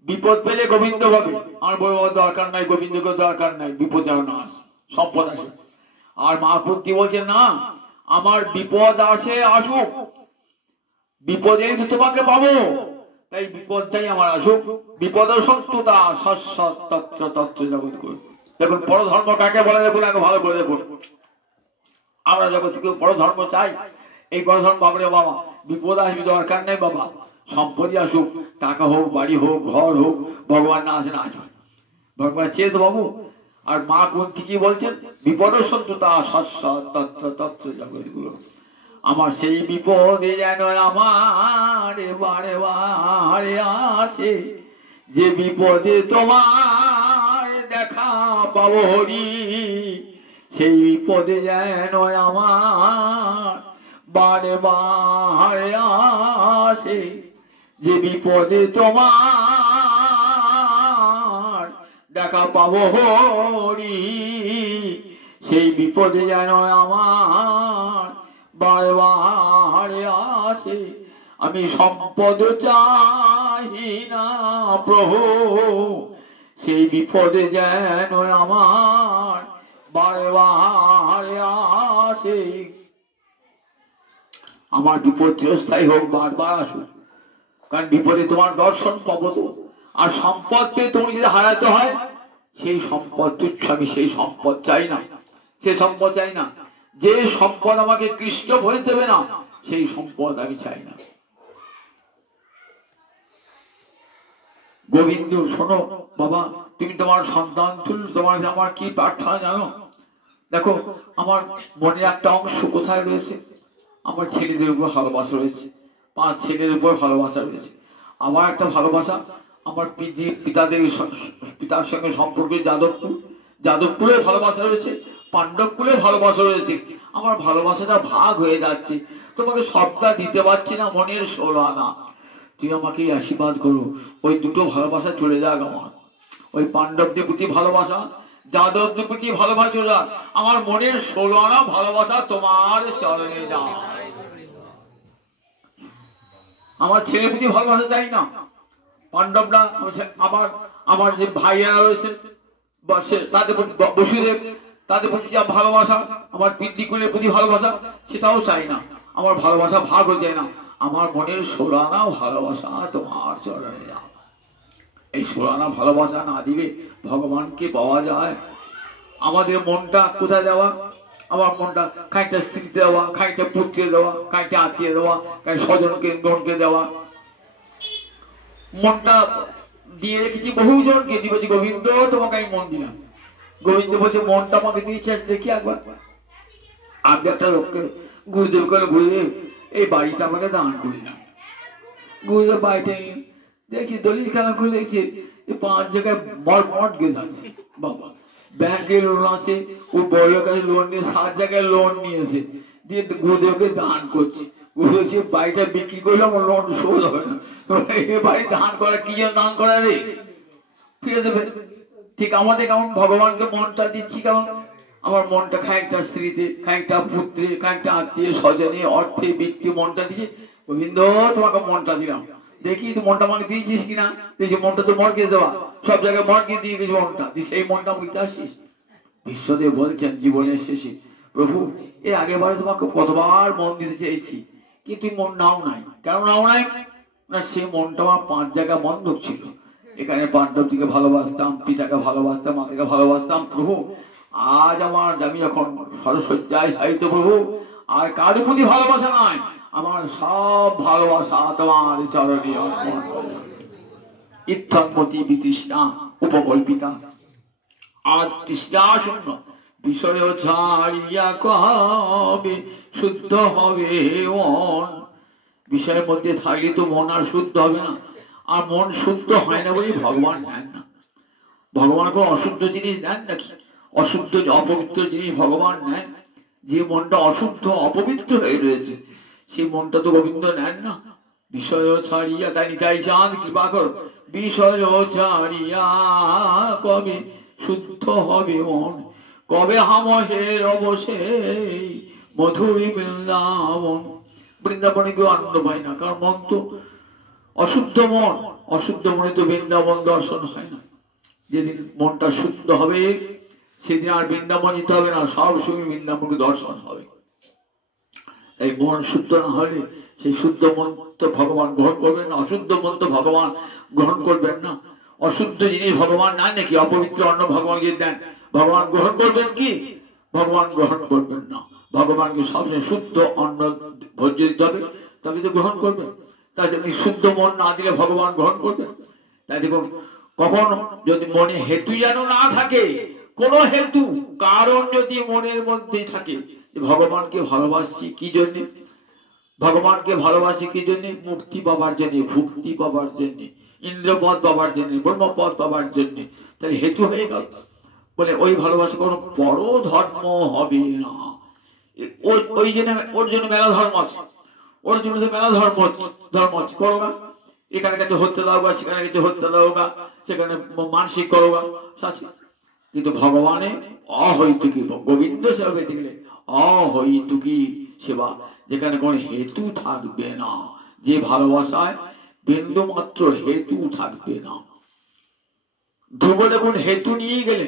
বিপদ পেলে গোবিন্দ হবে, আর বড় দরকার নাই, গোবিন্দকে দরকার নাই, বিপদ যেন না আসে, সম্পদ আসে। আর মা কুন্তী বলছে, না আমার বিপদ আসে আসুক, বিপদেই তো তোমাকে পাবো, তাই বিপদটাই আমার আসুক। বিপদ সত্যতা শাশ্বত তত্র তত্র জগৎগুরু। দেখুন পরধর্ম কাকে বলে, দেখুন আগে ভালো করে দেখুন। আমরা জগৎ থেকে পরধর্ম চাই, এই পরধর্ম আমরা বাবা বিপদ আসবে দরকার নেই বাবা, সম্পত্তি আসুক, টাকা হোক, বাড়ি হোক, ঘর হোক, ভগবান না আসে না আসবে, ভগবান চেয়ে তো বাবু। আর মা কুন্তী কি বলছেন, বিপদ সত্যতা শাশ্বত তত্র তত্র জগৎগুরু। আমার সেই বিপদে যেন আমার বারে বারে আসে, যে বিপদে তোমার দেখা পাবো হরি। সেই বিপদে যেন আমার বারে বারে আসে, যে বিপদে তোমার দেখা পাবো হরি। সেই বিপদে যেন আমার বারে বারে আসে। আমি সম্পদ চাহি না প্রভু, সেই বিপদে যেন আমার বারে বারে আসে, আমার বিপদ চিরস্থায়ী হোক, বারবার আসুক, কারণ বিপদে তোমার দর্শন পাবো তো। আর সম্পদ পেয়ে তুমি যদি হারাতে হয়, সেই সম্পদ তুচ্ছ, আমি সেই সম্পদ চাই না, সেই সম্পদ চাই না। যে সম্পদ আমাকে কৃষ্ণ ভোজ দেবে না, সেই সম্পদ আমি চাই না। গোবিন্দ, শোনো বাবা, তুমি তোমার সন্তান তুল, তোমার আমার কি প্রার্থনা জানো? দেখো, আমার মনের একটা অংশ কোথায় রয়েছে? আমার ছেলেদের উপর ভালোবাসা রয়েছে, 5 ছেলের উপর ভালোবাসা রয়েছে। আমার একটা ভালোবাসা আমার পিতার সঙ্গে সম্পর্কে যাদবপুরে ভালোবাসা রয়েছে, পাণ্ডবকুলে ভালোবাসা রয়েছে। আমার ভালোবাসাটা ভাগ হয়ে যাচ্ছে, তোমাকে সবটা দিতে পারছি না, মনের 16 আনা। তুই আমাকে আশীর্বাদ করো, ওই দুটো ভালোবাসা চলে যাক আমার। ওই পাণ্ডবদের প্রতি ভালোবাসা, যাদবদের প্রতি ভালোবাসা চলে যাক, আমার মনের 16 আনা ভালোবাসা তোমার চরণে যাক। আমার ছেলের প্রতি ভালোবাসা চাই না। পাণ্ডবরা আমার যে ভাইয়া রয়েছে তাদের প্রতি, বসুদেব, তাদের প্রতি যা ভালোবাসা, আমার পিতৃকুলের প্রতি ভালোবাসা, সেটাও চাই না। আমার ভালোবাসা ভাগ হয়ে যায় না, আমার মনের 16 আনা ভালোবাসা তোমার চরণে যাক। এই 16 আনা ভালোবাসা না দিলে ভগবানকে পাওয়া যায়? আমাদের মনটা কোথায় দেওয়া? আমার মনটা খানিকটা স্ত্রীতে দেওয়া, খানিকটা পুত্রে দেওয়া, খানিকটা আত্মীয় দেওয়া, খানিকটা স্বজনকে গণকে দেওয়া। মনটা দিয়ে রেখেছি বহুজনকে, দিবছি গোবিন্দ তোমাকে আমি মন দিলাম। গোবিন্দ বলছে মনটা আমাকে দিয়েছে, দেখি একবার। আপনি একটা লোককে গুরুদেব করে, গুরুদেব এই বাড়িটা আমাকে দান করিলাম। গুরুদেব বাড়িটা দেখছি দলিল খেলা করে দেখছি 5 জায়গায় মর্টগেজ আছে। বাবা, ব্যাংকের লোন আছে, ও বড় কাছে লোন নিয়ে 7 জায়গায় লোন নিয়েছে, দিয়ে গুরুদেবকে দান করছে। গুরুদেব বাড়িটা বিক্রি করলে আমার লোন শোধ হবে না, এই বাড়ি দান করা কি জন্য দান করা রে, ফিরে দেবে। ঠিক আমাদের কেমন ভগবানকে মনটা দিচ্ছি, কেমন আমার মনটা খানিকটা স্ত্রীতে, খানিকটা পুত্রে, খানিকটা আত্মীয় স্বজনে, অর্থে, বৃত্তি মনটা দিচ্ছে। গোবিন্দ তোমাকে মনটা দিলাম, দেখি তুই মনটা আমাকে দিয়েছিস কিনা। দেখছি মনটা তো মর্গে দেওয়া, সব জায়গায় মর্গে দিয়ে গেছি মনটা, সেই মনটা আমাকে দিতে আসিস। বিশ্বদেব বলছেন জীবনের শেষে, প্রভু এর আগেবারে তোমাকে কতবার মন দিতে চেয়েছি, কিন্তু মন নাও নাই। কেন নাও নাই না, সেই মনটা আমার 5 জায়গায় বন্ধক ছিল। এখানে পাণ্ডবদিকে ভালোবাসতাম, পিতাকে ভালোবাসতাম, মাতাকে ভালোবাসতাম। প্রভু আজ আমার, আমি যখন সরস্বজ্জায় সাহিত্য প্রভু, আর কারোর প্রতি ভালোবাসা নাই, আমার সব ভালোবাসা তোমার চরণে অর্পণ করলাম। ইত্থমতি বিতৃষ্ণা উপকল্পিতা, আজ তৃষ্ণা শূন্য, বিষয় ছাড়িয়া কবে শুদ্ধ হবে মন। বিষয়ের মধ্যে থাকলে তো মন আর শুদ্ধ হবে না, আর মন শুদ্ধ হয় না বলে ভগবান নেন না। ভগবান কোন অশুদ্ধ জিনিস নেন নাকি? অশুদ্ধ অপবিত্র জিনিস ভগবান নেন? যে মনটা অশুদ্ধ অপবিত্র হয়ে রয়েছে, সেই মনটা তো গোবিন্দ নেন না। বিষয় ছাড়িয়া, তাই নিতাই চাঁদ কৃপা কর, বিষয় ছাড়িয়া কবে শুদ্ধ হবে মন। কবে হামহের অবশে মধুরী বৃন্দাবন। বৃন্দাবনে কেউ আনন্দ পায় না, কারণ মন তো অশুদ্ধ। মন অশুদ্ধ মনে তো বৃন্দাবন দর্শন হয় না। যেদিন মনটা শুদ্ধ হবে, সেদিন আর বৃন্দাবন যেতে হবে না, সব সময় বৃন্দাবনকে দর্শন হবে। এই মন শুদ্ধ না হলে সেই শুদ্ধ মন তো ভগবান গ্রহণ করবেন না, অশুদ্ধ মন তো ভগবান গ্রহণ করবেন না। অশুদ্ধ জিনিস ভগবান না নাকি? অপবিত্র অন্ন ভগবানকে দেন, ভগবান গ্রহণ করবেন কি? ভগবান গ্রহণ করবেন না। ভগবানকে সবসময় শুদ্ধ অন্ন ভোজ্য দিতে হবে, তবে তো গ্রহণ করবেন। তাই জন্য শুদ্ধ মন না দিলে ভগবান গ্রহণ করবেন। তাই দেখুন, কখনো যদি মনে হেতু যেন না থাকে, কোন হেতু কারণ যদি মনের মধ্যে থাকে, ভগবানকে ভালোবাসছি কি জন্য, ভগবানকে ভালোবাসি কি জন্য? মুক্তি পাবার জন্য, ভুক্তি পাবার জন্য, ইন্দ্রপদ পাবার জন্য, ব্রহ্মপদ পাবার জন্য। তাহলে হেতু হয়ে গেল বলে ওই ভালোবাসা কোনো বড় ধর্ম হবে না। ওই জন্য ওর জন্য মেলা ধর্ম আছে, ওর জন্য তো মেলা ধর্ম আছে, করো গা, এখানে কাছে হত্যা দাও গা, সেখানে কাছে হত্যা দাও গা, সেখানে মানসিক করো গা, আছে। কিন্তু ভগবানে অহৈতুকী গোবিন্দ সেবা পেতে গেলে অহৈতুকী সেবা, যেখানে কোন হেতু থাকবে না। যে ভালোবাসায় বিন্দু মাত্র হেতু থাকবে না। ধ্রুব দেখুন হেতু নিয়ে গেলে,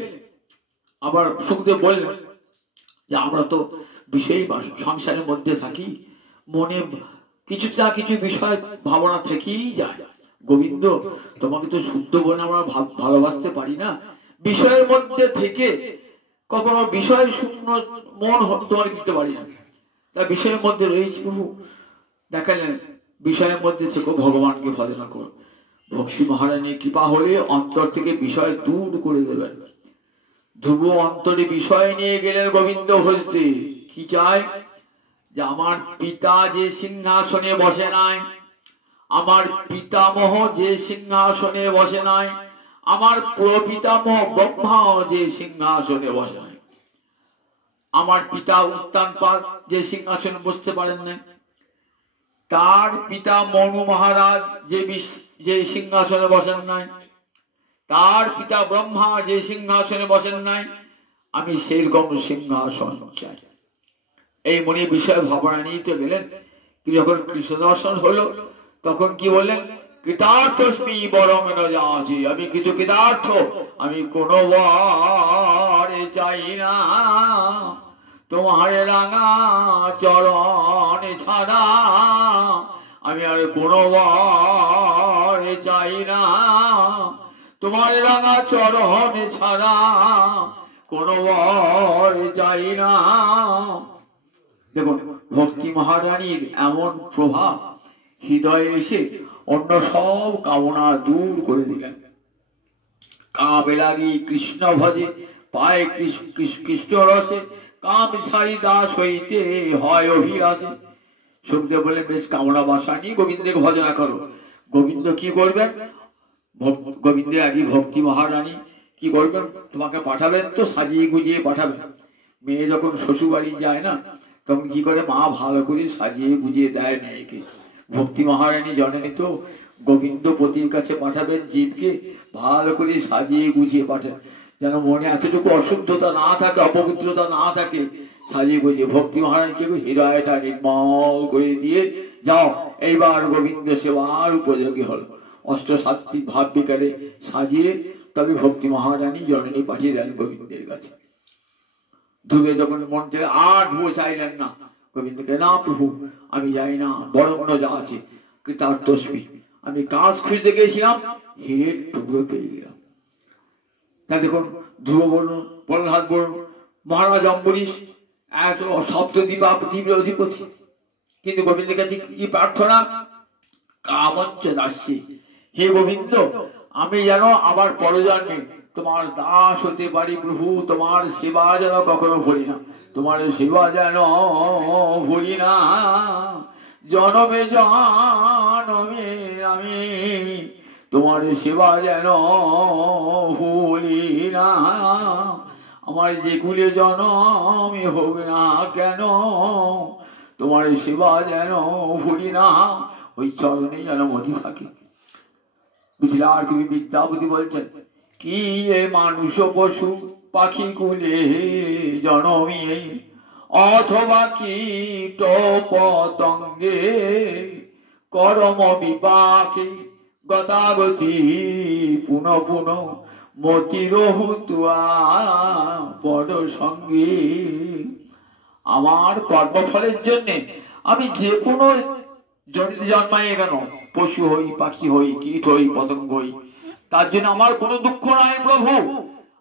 আবার সুখদেব বললেন যে আমরা তো বিষয় সংসারের মধ্যে থাকি, মনে কিছু না কিছু বিষয় ভাবনা থেকেই যায়। গোবিন্দ, তোমাকে তো শুদ্ধ বলে আমরা ভালোবাসতে পারি না, বিষয়ের মধ্যে থেকে কখনো বিষয় শূন্য মন তোমার দিতে পারি না। তা বিষয়ের মধ্যে রয়েছে প্রভু, দেখালেন বিষয়ের মধ্যে থেকে ভগবানকে ভজনা করো। ভক্তি মহারানীর কৃপা হলে অন্তর থেকে বিষয় দূর করে দেবেন। ধ্রুব অন্তরে বিষয় নিয়ে গেলেন গোবিন্দ ভজতে। কি চায়? যে আমার পিতা যে সিংহাসনে বসে নাই, আমার পিতামহ যে সিংহাসনে বসে নাই, আমার প্রপিতামহ ব্রহ্মা যে সিংহাসনে বসে নাই, আমার পিতা উত্তানপাদ যে সিংহাসনে বসতে পারেন না, তার পিতা মনু মহারাজ যে সিংহাসনে বসেন নাই, তার পিতা ব্রহ্মা যে সিংহাসনে বসেন নাই, আমি সেই রকম সিংহাসন চাই। এই মনে বিষয় ভাবনা নিয়ে তো গেলেন। যখন কৃষ্ণ দর্শন হলো তখন কি বললেন? কৃতার্থস্মি বরং ন যাচি, আমি কিছু কৃতার্থ, আমি কোনো বারে চাই না তোমার রাঙা চরণ ছাড়া, আমি আর কোনো বারে চাই না তোমার রাঙা চরণ ছাড়া, কোনো বারে চাই না। দেখুন ভক্তি মহারানীর এমন প্রভাব হৃদয়ে এসে অন্য সব কামনা দূর করে দিলেন। কামে লাগি কৃষ্ণ ভজে, পায় কৃষ্ণ রসে, কাম ছাড়ি দাস হইতে হয় অভিলাষে। সুখদেব বলে বেশ কামনা বাসা নিয়ে গোবিন্দকে ভজনা করো। গোবিন্দ কি করবেন? গোবিন্দের আগে ভক্তি মহারানী কি করবেন? তোমাকে পাঠাবেন তো সাজিয়ে গুজিয়ে পাঠাবেন। মেয়ে যখন শ্বশুর বাড়ি যায় না, তখন কি করে? মা ভালো করে সাজিয়ে গুজিয়ে দেয় মেয়েকে। ভক্তি মহারানী জননী তো গোবিন্দ পতির কাছে পাঠাবেন জীবকে, ভালো করে সাজিয়ে গুজিয়ে পাঠান, যেন মনে এতটুকু অশুদ্ধতা না থাকে, অপবিত্রতা না থাকে। সাজিয়ে গুজিয়ে ভক্তি মহারানীকে হৃদয়টা নির্মল করে দিয়ে যাও, এইবার গোবিন্দ সেবার উপযোগী হল। অষ্টসাত্ত্বিক ভাব বিকারে সাজিয়ে তবে ভক্তি মহারানী জননী পাঠিয়ে দেন গোবিন্দের কাছে। ধ্রুবে যখন মন থেকে আর ধ্রুব চাইলেন না, গোবিন্দকে, না প্রভু আমি যাই না, বড় মনে যা আছে কৃতার্থস্মি, আমি কাজ খুঁজতে গিয়েছিলাম, হীরের টুকরো পেয়ে গেলাম। তা দেখুন ধ্রুব বলুন, প্রহ্লাদ বলুন, মহারাজ অম্বরীশ এত সপ্তদ্বীপের অধিপতি, কিন্তু গোবিন্দের কাছে কি প্রার্থনা? কামঞ্চ দাসী, হে গোবিন্দ আমি যেন আবার পরজন্মে তোমার দাস হতে পারি প্রভু, তোমার সেবা যেন কখনো ভুলি না, তোমার সেবা যেন ভুলি না, জনমে জনমে আমি তোমার সেবা যেন ভুলি না, আমার যে কুলে জনমে হোক না কেন তোমার সেবা যেন ভুলি না, ওই চরণে যেন মতি থাকে। বুঝলার কবি বিদ্যাপতি বলছেন, কি এ মানুষ পশু পাখি কুলে জনমী, অথবা কীট পতঙ্গে করম বিপাকে গতাগতি পুন পুন মতির হুতুয়া বড় সঙ্গে। আমার কর্মফলের জন্য আমি যে কোনো জনিতে জন্মাই কেন, পশু হই, পাখি হই, কীট হই, পতঙ্গ হই, তার জন্য আমার কোনো দুঃখ নাই প্রভু।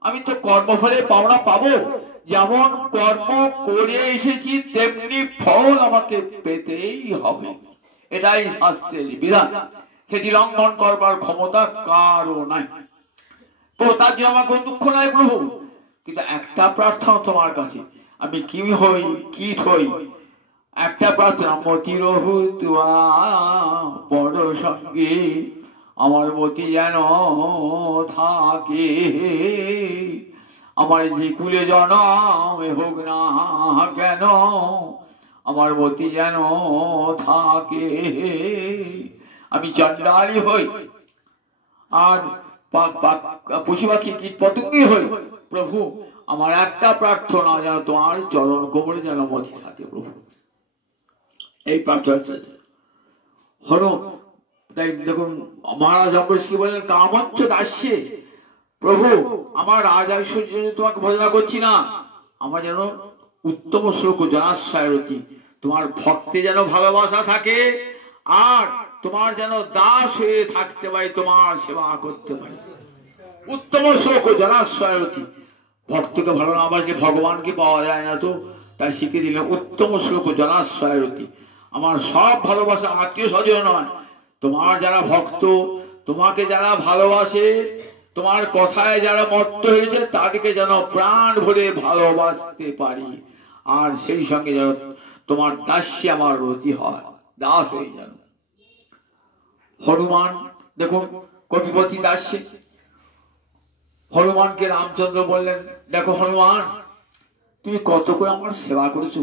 আমি তো কর্মফলে পাওনা পাবো, যেমন কর্ম করে এসেছি তেমনি ফল আমাকে পেতেই হবে, এটাই শাস্ত্রের বিধান, সেটি লঙ্ঘন করবার ক্ষমতা কারও নাই। তো তার জন্য আমার কোনো দুঃখ নাই প্রভু, কিন্তু একটা প্রার্থনা তোমার কাছে, আমি কি হই, কীট হই, একটা প্রার্থনা, মতির হুতুয়া বড় সঙ্গে, আমার মতি যেন থাকে, আমার যে কুলে জনম হোক না কেন আমার মতি যেন থাকে, আমি চণ্ডালী হই আর পশু পাখি কীট পতঙ্গই হই প্রভু, আমার একটা প্রার্থনা যেন তোমার চরণ কোমরে যেন মতি থাকে প্রভু। এই প্রার্থনা হলো। তাই দেখুন মহারাজ অম্বরীশ কি বললেন, কামঞ্চ দাস্যে, প্রভু আমার রাজ ঐশ্বর্য তোমাকে ভজনা করছি না, আমার যেন উত্তম শ্লোক জনাশ্রয়রতি, তোমার ভক্তি যেন ভালোবাসা থাকে, আর তোমার যেন দাস হয়ে থাকতে পারে, তোমার সেবা করতে পারে। উত্তম শ্লোক জনাশ্রয়রতি, ভক্তকে ভালো না বাসলে ভগবানকে পাওয়া যায় না, তো তাই শিখে দিলেন উত্তম শ্লোক জনাশ্রয়রতি। আমার সব ভালোবাসা আত্মীয় স্বজন নয়, তোমার যারা ভক্ত, তোমাকে যারা ভালোবাসে, তোমার কথায় যারা মত্ত হয়েছে, তাদেরকে যেন প্রাণ ভরে ভালোবাসতে পারি, আর সেই সঙ্গে যেন তোমার দাসী আমার রতি হয়, দাস হয়ে যেন। হনুমান দেখুন কপিপতি দাসী, হনুমানকে রামচন্দ্র বললেন, দেখো হনুমান, তুমি কত করে আমার সেবা করেছো,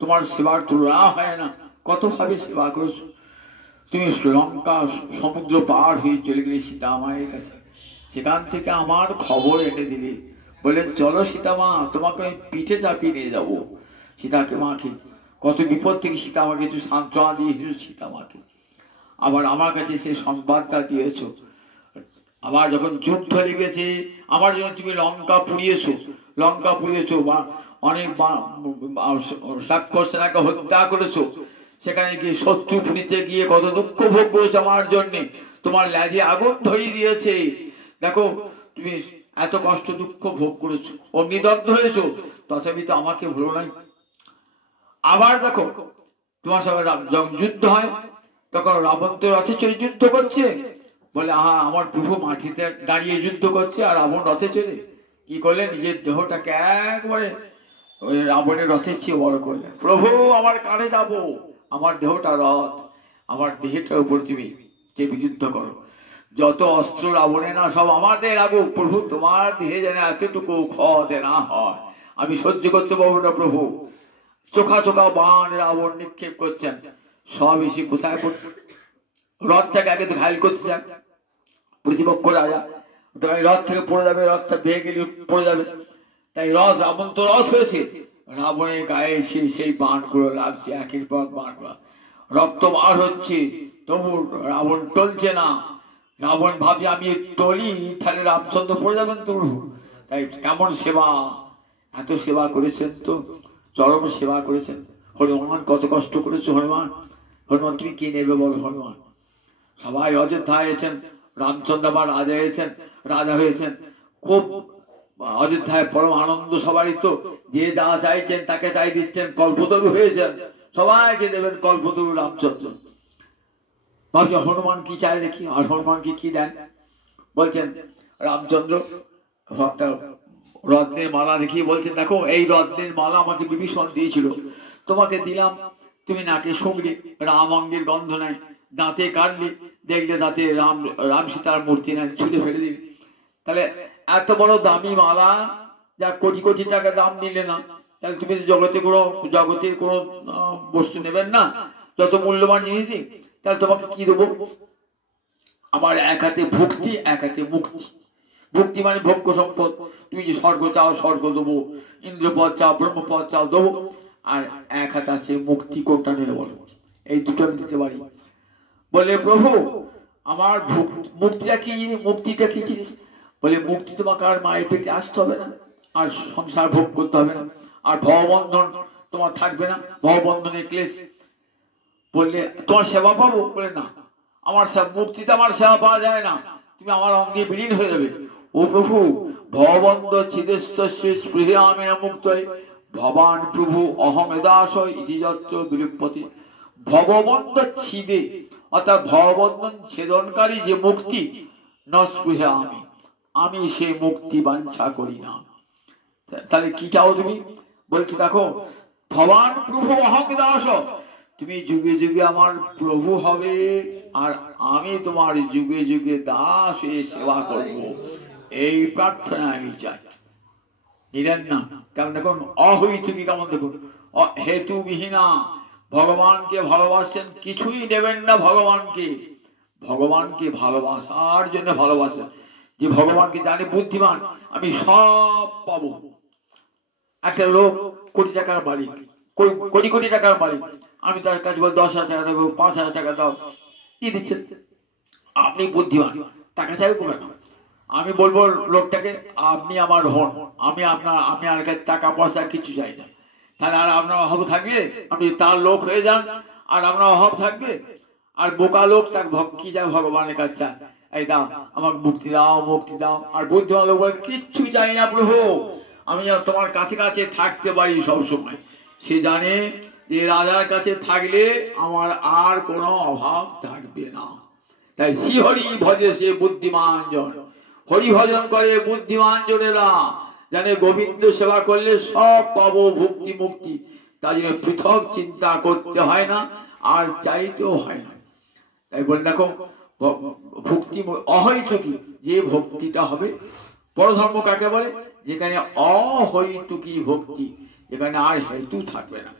তোমার সেবার তুলনা হয় না, কত ভাবে সেবা করেছো। তুমি শ্রীলঙ্কা সমুদ্র পার হয়ে চলে গেলে সীতা মায়ের কাছে, সেখান থেকে আমার খবর এনে দিলে, বললেন চলো সীতা মা, তোমাকে আমি পিঠে চাপিয়ে নিয়ে যাবো সীতাকে মাকে। কত বিপদ থেকে সীতা মাকে তুমি সান্ত্বনা দিয়েছিল সীতা মাকে, আবার আমার কাছে সেই সংবাদটা দিয়েছো। আবার যখন যুদ্ধ লেগেছে, আমার জন্য তুমি লঙ্কা পুড়িয়েছো বা অনেক রাক্ষস সেনাকে হত্যা করেছো, সেখানে গিয়ে শত্রু পুরিতে গিয়ে কত দুঃখ ভোগ করেছো আমার জন্য, তোমার লেজে আগুন ধরিয়ে দিয়েছে, দেখো তুমি এত কষ্ট দুঃখ ভোগ করেছো, অগ্নিদগ্ধ হয়েছো, তথাপি তো আমাকে ভুলো নাই। আবার দেখো তোমার সঙ্গে যখন যুদ্ধ হয়, তখন রাবণ তো রথে চড়ে যুদ্ধ করছে, বলে আহা আমার প্রভু মাটিতে দাঁড়িয়ে যুদ্ধ করছে আর রাবণ রথে চড়ে, কি করলেন, নিজের দেহটাকে একবারে ওই রাবণের রথের চেয়ে বড় করলেন। প্রভু আমার কাঁধে যাবো, আমার দেহটা রথ, আমার দেহটার উপর তুমি চেপে যুদ্ধ করো, যত অস্ত্র রাবণে না সব আমাদের লাগুক, প্রভু তোমার দেহে যেন এতটুকু ক্ষতে না হয়, আমি সহ্য করতে পারবো না প্রভু। চোখা চোখা বাণ রাবণ নিক্ষেপ করছেন, সব এসে কোথায় পড়ছে, রথটাকে আগে তো ঘায়ল করতে চান প্রতিপক্ষ রাজা, রথ থেকে পড়ে যাবে, রথটা ভেঙে গেলে পড়ে যাবে, তাই রথ রাবণ তো রথ হয়েছে, রাবণের গায়ে এসে সেই বাণগুলো লাগছে, একের পর বাণ, রক্ত বার হচ্ছে, তবু রাবণ টলছে না। রাবণ ভাবছে আমি টলি তাহলে রামচন্দ্র পড়ে যাবেন তো, তাই কেমন সেবা, এত সেবা করেছেন, তো চরম সেবা করেছেন। হনুমান কত কষ্ট করেছো হনুমান, হনুমান তুমি কি নেবে বলো হনুমান। সবাই অযোধ্যায় এসেছেন, রামচন্দ্র আবার রাজা হয়েছেন, রাজা হয়েছেন, খুব অযোধ্যায় পরম আনন্দ সবারই, তো যে যা চাইছেন তাকে তাই দিচ্ছেন, কল্পতরু হয়েছেন, সবাইকে দেবেন কল্পতরু রামচন্দ্র। ভাবছি হনুমান কি চায় দেখি, আর হনুমানকে কি দেন, বলছেন রামচন্দ্র একটা রত্নের মালা দেখিয়ে বলছেন, দেখো এই রত্নের মালা আমাকে বিভীষণ দিয়েছিল, তোমাকে দিলাম, তুমি নাকে শুঁকলে, রাম অঙ্গের গন্ধ নাই, দাঁতে কাটলে দেখলে দাঁতে রাম সীতার মূর্তি নাই, ছুঁড়ে ফেলে দিলে, তাহলে এত বড় দামি মালা, যা কোটি কোটি টাকা দাম নিলে না, তাহলে তুমি জগতের কোনো বস্তু নেবেন না, যত মূল্যবান জিনিসই, তাহলে তোমাকে কি দেবো, আমার এক হাতে ভক্তি, এক হাতে মুক্তি। ভক্তি মানে ভোগ্য সম্পদ, তুমি যে স্বর্গ চাও স্বর্গ দেবো, ইন্দ্রপদ চাও ব্রহ্মপদ চাও দেবো, আর এক হাতে আছে মুক্তি, কোনটা নেবে বলো, এই দুটো আমি দিতে পারি। বলে প্রভু আমার মুক্তিটা কি জিনিস, মুক্তিটা কি জিনিস, বলে মুক্তি তোমাকে আর মায়ের পেটে আসতে হবে না, আর সংসার ভোগ করতে হবে না, আর ভববন্ধন তোমার থাকবে না, ভববন্ধনের ক্লেশ। বললে তোমার সেবা পাবো, বলে না, আমার মুক্তিতে আমার সেবা পাওয়া যায় না, তুমি আমার অঙ্গে বিলীন হয়ে যাবে। ও প্রভু ভববন্ধ ছিদেস্পৃহে আমেন মুক্ত ভবান প্রভু অহম দাস ইতি যত্র বিলুপ্পতি। ভববন্ধ ছিদে অর্থাৎ ভববন্ধন ছেদনকারী যে মুক্তি, নস্পৃহে আমি সেই মুক্তি বাঞ্ছা করি না। তাহলে কি চাও তুমি, বলছে দেখো ভবান প্রভু অহম দাস, তুমি যুগে যুগে আমার প্রভু হবে, আর আমি তোমার যুগে যুগে দাস হয়ে সেবা করব, এই প্রার্থনা আমি চাই। দিলেন না, কারণ দেখুন অহৈতুকী কেমন, দেখুন হেতু বিহীনা, ভগবানকে ভালোবাসছেন, কিছুই নেবেন না ভগবানকে, ভগবানকে ভালোবাসার জন্য ভালোবাসেন, যে ভগবানকে জানে বুদ্ধিমান, আমি সব পাবো। একটা লোক কোটি টাকার মালিক, কোটি কোটি টাকার মালিক, আমি তার কাছে বল 10,000 টাকা দেবো, 5,000 টাকা দাও, কি দিচ্ছেন, আপনি বুদ্ধিমান, টাকা চাইবে কেন, আমি বলবো লোকটাকে আপনি আমার হন, আমি আর কাছে টাকা পয়সা কিছু চাই না, তাহলে আর আপনার অভাব থাকবে? আপনি তার লোক হয়ে যান আর আপনার অভাব থাকবে? আর বোকা লোক তার ভক্তি যা ভগবানের কাছে চান, এই দাও আমাকে মুক্তি দাও, মুক্তি দাও। আর বুদ্ধিমান লোক বলে কিচ্ছু চাই না প্রভু, আমি যেন তোমার কাছে কাছে থাকতে পারি সবসময়। সে জানে যে রাজার কাছে থাকলে আমার আর কোনো অভাব থাকবে না। তাই শ্রী হরি ভজে সে বুদ্ধিমান জন, হরি ভজন করে বুদ্ধিমান জনেরা, জানে গোবিন্দ সেবা করলে সব পাবো ভক্তি মুক্তি। তার জন্য পৃথক চিন্তা করতে হয় না, আর চাইতেও হয় না। তাই বলে দেখো ভক্তি অহৈতুকী যে ভক্তিটা হবে, পরধর্ম কাকে বলে? যেখানে অহৈতুকী ভক্তি, যেখানে আর হেতু থাকবে না।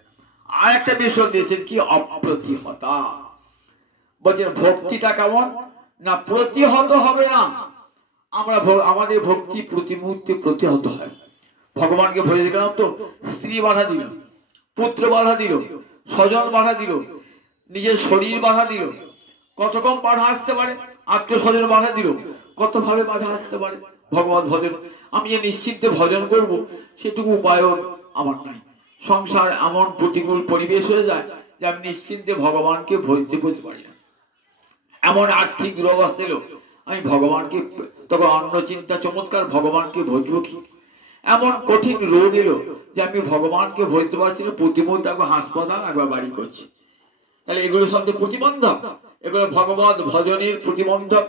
আর একটা বিষয় দিয়েছেন কি? অপ্রতিহতা। বলছেন ভক্তিটা কেমন না? প্রতিহত হবে না। আমরা আমাদের ভক্তি প্রতি মুহূর্তে প্রতিহত হয়। ভগবানকে ভরে দেখলাম তো স্ত্রী বাধা দিল, পুত্র বাধা দিল, স্বজন বাধা দিল, নিজের শরীর বাধা দিল। কত রকম বাধা আসতে পারে। আত্মীয় স্বজন বাধা দিল, কত ভাবে বাধা আসতে পারে। ভগবান ভজন, আমি যে নিশ্চিন্তে ভজন করব সেটুকু উপায়ও আমার নাই। সংসার এমন প্রতিকূল পরিবেশ হয়ে যায় যে আমি নিশ্চিন্তে ভগবানকে ভজতে বলতে পারি না। এমন আর্থিক রোগ আসছিল, আমি ভগবানকে তখন অন্য চিন্তা চমৎকার, ভগবানকে ভজব কি? এমন কঠিন রোগ এলো যে আমি ভগবানকে ভজতে পারছি না। প্রতিমুহূর্তে একবার হাসপাতাল, একবার বাড়ি করছি। তাহলে এগুলো সব প্রতিবন্ধক, এগুলো ভগবান ভজনের প্রতিবন্ধক,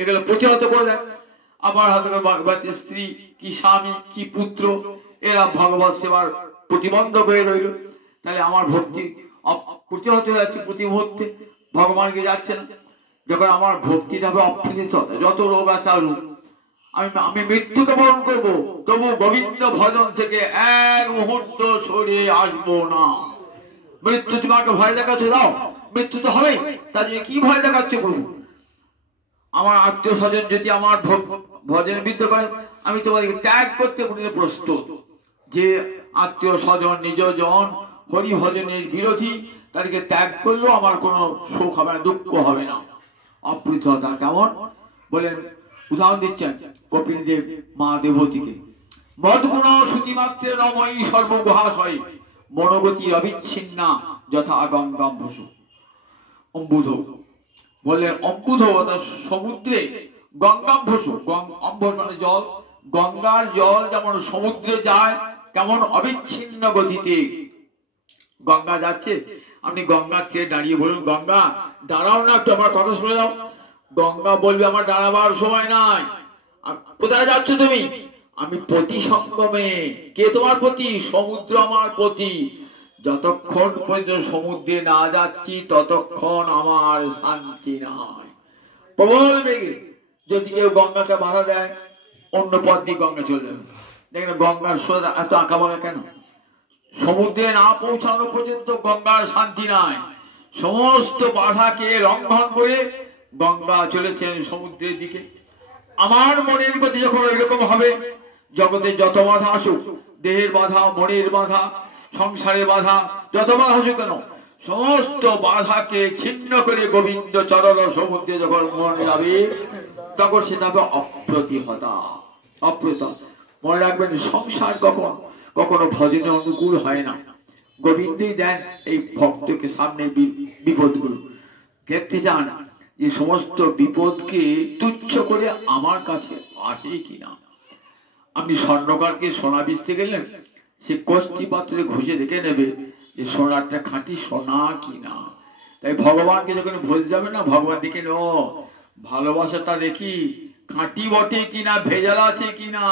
এগুলো প্রতিহত করে দেয়। আবার হাতে স্ত্রী কি স্বামী কি পুত্র, এরা ভগবত সেবার প্রতিবন্ধক হয়ে রইল। তাহলে আমার ভক্তি প্রতিহত হয়ে যাচ্ছে, প্রতি মুহূর্তে ভগবানকে যাচ্ছে না। যখন আমার ভক্তিটা হবে অপ্রতিহত, যত রোগ আসে আসুক, আমি মৃত্যুকে বরণ করবো, তবু গোবিন্দ ভজন থেকে এক মুহূর্ত সরিয়ে আসবো না। মৃত্যু তোমাকে ভয় দেখাচ্ছে, দাও মৃত্যু তো হবেই, তার জন্য কি ভয় দেখাচ্ছে প্রভু? আমার আত্মীয় স্বজন যদি আমার ভজনের বিরুদ্ধে করে, আমি তোমাদেরকে ত্যাগ করতে প্রস্তুত। যে আত্মীয় স্বজন নিজজন হরি ভজনের বিরোধী, তাদেরকে ত্যাগ করলেও আমার কোনো শোক হবে না, দুঃখ হবে না। অপ্রতিহতা কেমন বলেন? উদাহরণ দিচ্ছেন কপিল দেব মা দেবতীকে, মদগুণ শ্রুতিমাত্রে নময়ী সর্বগুহাশয়, মনোগতি অবিচ্ছিন্না যথা গঙ্গাম বসু। অম্বুধ বললেন, অম্বুধ অর্থাৎ সমুদ্রে গঙ্গাম বসু, অম্বুধ মানে জল, গঙ্গার জল যেমন সমুদ্রে যায়, কেমন অবিচ্ছিন্ন গতিতে গঙ্গা যাচ্ছে। আপনি গঙ্গার তীরে দাঁড়িয়ে বলুন, গঙ্গা দাঁড়াও না, একটু আমার কথা শুনে দাও। গঙ্গা বলবে, আমার দাঁড়াবার সময় নাই। কোথায় যাচ্ছ তুমি? আমি পতি সঙ্গমে। কে তোমার পতি? সমুদ্র আমার পতি। যতক্ষণ পর্যন্ত সমুদ্রে না যাচ্ছি ততক্ষণ আমার শান্তি নাই। প্রবল বেগে যদি কেউ গঙ্গাকে বাধা দেয়, অন্য পথ দিয়ে গঙ্গা চলে যাবে। দেখেন গঙ্গার স্রোত এত আঁকা বাঁকা কেন? সমুদ্রে না পৌঁছানো পর্যন্ত গঙ্গার শান্তি নাই। সমস্ত বাধাকে লঙ্ঘন করে গঙ্গা চলেছেন সমুদ্রের দিকে। আমার মনের গতি যখন ওইরকম হবে, জগতে যত বাধা আসুক, দেহের বাধা, মনের বাধা, সংসারের বাধা, যত বাধা আসুক কেন, সমস্ত বাধাকে ছিন্ন করে গোবিন্দ চরণ সমুদ্রে যখন মন যাবে, তখন সেটা হবে অপ্রতিহতা। অপ্রতিহত মনে রাখবেন, সংসার কখনো ভজনে অনুকূল হয় না। গোবিন্দই দেন এই ভক্তকে সামনে বিপদগুলো। দেখতে চান যে সমস্ত বিপদকে তুচ্ছ করে আমার কাছে আসে কিনা। আপনি স্বর্ণকারকে সোনা বেচতে গেলেন, সে কষ্টি পাত্রে ঘষে দেখে নেবে যে সোনারটা খাঁটি সোনা কিনা। তাই ভগবানকে যখন ভুলে যাবে না, ভগবান দেখে ও ভালোবাসাটা দেখি খাঁটি বটে কিনা, ভেজাল আছে কিনা।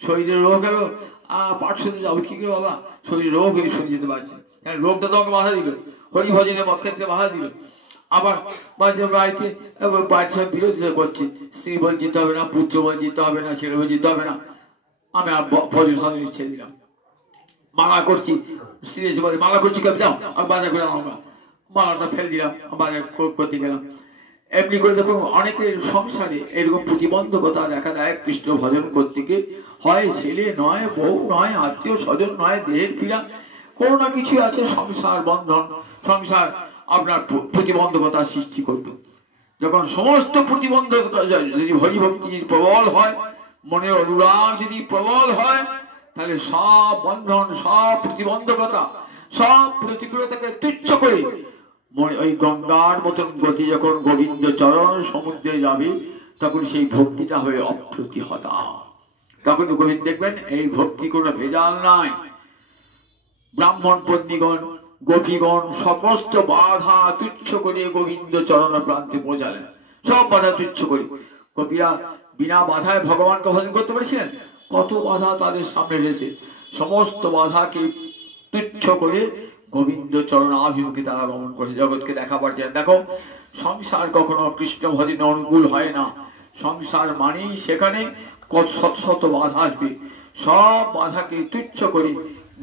শরীরের রোগ হলো, পাঠ শুনতে যাবো কি করে বাবা, শরীর রোগ হয়ে শুনে যেতে পারছে, রোগটা তোমাকে বাধা দিল, হরি ভজনের ক্ষেত্রে বাধা দিল। আবার বাড়িতে সব বিরোধিতা করছে, স্ত্রী বল যেতে হবে না, পুত্র বল যেতে হবে না, ছেলে বল যেতে হবে না, আমি আর ভজন সাধন ছেড়ে দিলাম। মালা করছি, স্ত্রী এসে বলছে মালা করছি কবে, যাও আমি বাজার করে আমরা মালাটা ফেলে দিলাম, বাজার করতে গেলাম। এমনি করে দেখুন অনেকের সংসারে এরকম প্রতিবন্ধকতা দেখা দেয়। কৃষ্ণ ভজন করতে গিয়ে হয় ছেলে নয়, বউ নয়, আত্মীয় স্বজন নয়, দেহের পীড়া, কোনো না কিছু আছে, সংসার বন্ধন, সংসার আপনার প্রতিবন্ধকতা সৃষ্টি করবে। যখন সমস্ত প্রতিবন্ধকতা যদি হরিভক্তি প্রবল হয়, মনের অনুরাগ যদি প্রবল হয়, তাহলে সব বন্ধন, সব প্রতিবন্ধকতা, সব প্রতিকূলতাকে তুচ্ছ করে ওই গঙ্গার মতন গতি যখন গোবিন্দ চরণ সমুদ্রে যাবে, তখন সেই ভক্তিটা হবে অপ্রতিহতা। তখন গোবিন্দ দেখবেন এই ভক্তি কোনো ভেজাল নাই। ব্রাহ্মণ পত্নীগণ, গোপীগণ সমস্ত বাধা তুচ্ছ করে গোবিন্দ চরণ প্রান্তে পৌঁছালেন। সব বাধা তুচ্ছ করে গোপীরা বিনা বাধায় ভগবানকে ভজন করতে পেরেছিলেন? কত বাধা তাদের সামনে এসেছে, সমস্ত বাধাকে তুচ্ছ করে গোবিন্দ চরণ আভিমুখে তারা গমন করে জগৎকে দেখাবার জন্য। দেখো, সংসার কখনো কৃষ্ণ ভজনে অনুকূল হয় না। সংসার মানেই সেখানে কত শত শত বাধা আসবে। সব বাধাকে তুচ্ছ করে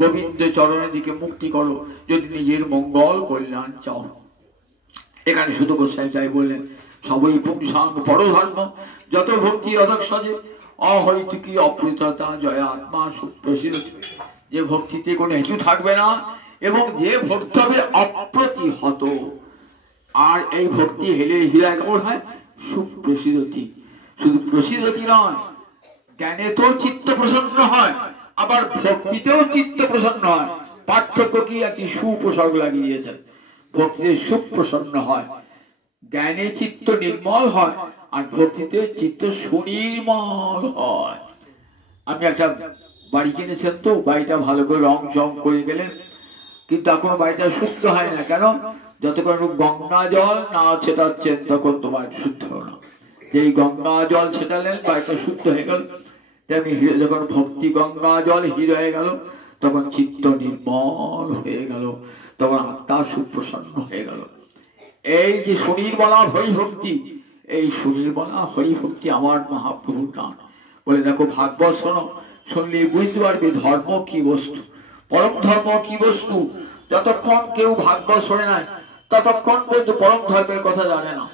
গোবিন্দ চরণের দিকে মুক্তি করো যদি নিজের মঙ্গল কল্যাণ চাও। এখানে শুধু গোসাই তাই বললেন, সবই পুংসাং পরধর্ম, যত ভক্তি অধক সজে অহৈতুকী অপ্রীততা জয় আত্মা সুপ্রসিদ্ধ। যে ভক্তিতে কোনো হেতু থাকবে না এবং যে ভক্তি হবে অপ্রতিহত। আর এই ভক্তি হেলে হীরায় কেমন হয়? সুপ্রসিদ্ধতি। শুধু প্রসিদ্ধতি নয়, জ্ঞানে তো চিত্ত প্রসন্ন হয়, আবার ভক্তিতেও চিত্ত প্রসন্ন হয়। পার্থক্য কি? একটি সুপ্রসর্গ লাগিয়ে দিয়েছেন। ভক্তিতে সুপ্রসন্ন হয়, জ্ঞানে চিত্ত নির্মল হয়, আর ভক্তিতে চিত্ত সুনির্মল হয়। আমি একটা বাড়ি কিনেছেন, তো বাড়িটা ভালো করে রং চং করে গেলেন, কিন্তু এখনো বাড়িটা শুদ্ধ হয় না। কেন? যতক্ষণ গঙ্গা জল না ছেটাচ্ছেন তখন তোমার শুদ্ধ হলো না। এই গঙ্গা জল ছেটালেন, বাড়িটা শুদ্ধ হয়ে গেল। তেমনি যখন ভক্তি গঙ্গা জল হির হয়ে গেল, তখন চিত্ত নির্মল হয়ে গেল, তখন আত্মা সুপ্রসন্ন হয়ে গেল। এই যে সুনির্মলা হরিভক্তি, এই সুনির্মলা হরিভক্তি আমার মহাপ্রভুর দান। বলে দেখো, ভাগবত শোনো, শুনলে বুঝতে পারবে ধর্ম কি বস্তু, পরম ধর্ম কি বস্তু। যতক্ষণ কেউ ভাগবত শোনে নাই, ততক্ষণ পর্যন্ত পরম ধর্মের কথা জানে না।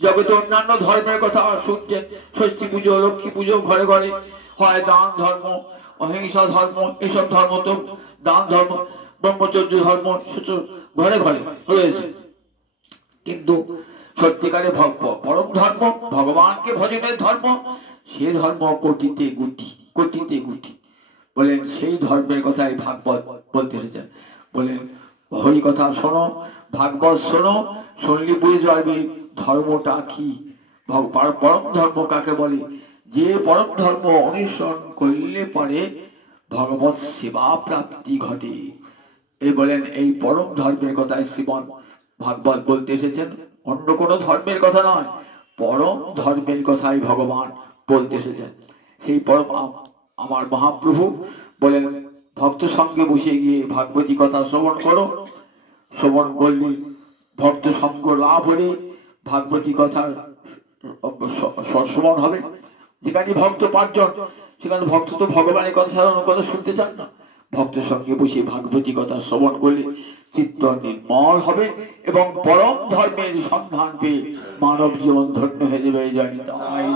জগতে অন্যান্য ধর্মের কথা শুনছেন, ষষ্ঠী পুজো, লক্ষ্মী পুজো ঘরে ঘরে হয়, দান ধর্ম, অহিংসা ধর্ম, এসব ধর্ম তো দান ধর্ম, ব্রহ্মচর্য ধর্ম ঘরে ঘরে রয়েছে। কিন্তু সত্যিকারে পরম ধর্ম, ভগবানকে ভজনের ধর্ম, সে ধর্ম কোটিতে গুটি, কোটিতে গুটি। বলেন সেই ধর্মের কথাই ভাগবত বলতে এসেছেন। বলেন হরি কথা শোনো, ভাগবত শোনো, শুনলে বুঝতে পারবে ধর্মটা কি, পরম ধর্ম কাকে বলে। যে পরম ধর্ম অনুসরণ করলে পরে ভগবত সেবা প্রাপ্তি ঘটে। এই বলেন এই পরম ধর্মের কথাই শ্রীমৎ ভাগবত বলতে এসেছেন, অন্য কোনো ধর্মের কথা নয়, পরম ধর্মের কথাই ভগবান বলতে এসেছেন। সেই পরম আমার মহাপ্রভু বলেন, ভক্ত সঙ্গে বসে গিয়ে ভাগবতী কথা শ্রবণ করো। শ্রবণ করলে ভক্ত সঙ্গ লাভ হলে ভাগবতী কথার শ্রবণ হবে। যেখানে ভক্ত 5 জন, সেখানে ভক্ত তো ভগবানের কথা ছাড়া অন্য কথা শুনতে চান না। ভক্ত সঙ্গে বসে ভাগবতী কথা শ্রবণ করলে চিত্ত নির্মল হবে এবং পরম ধর্মের সন্ধান পেয়ে মানব জীবন ধন্য হয়ে যাবে। জানি তাই।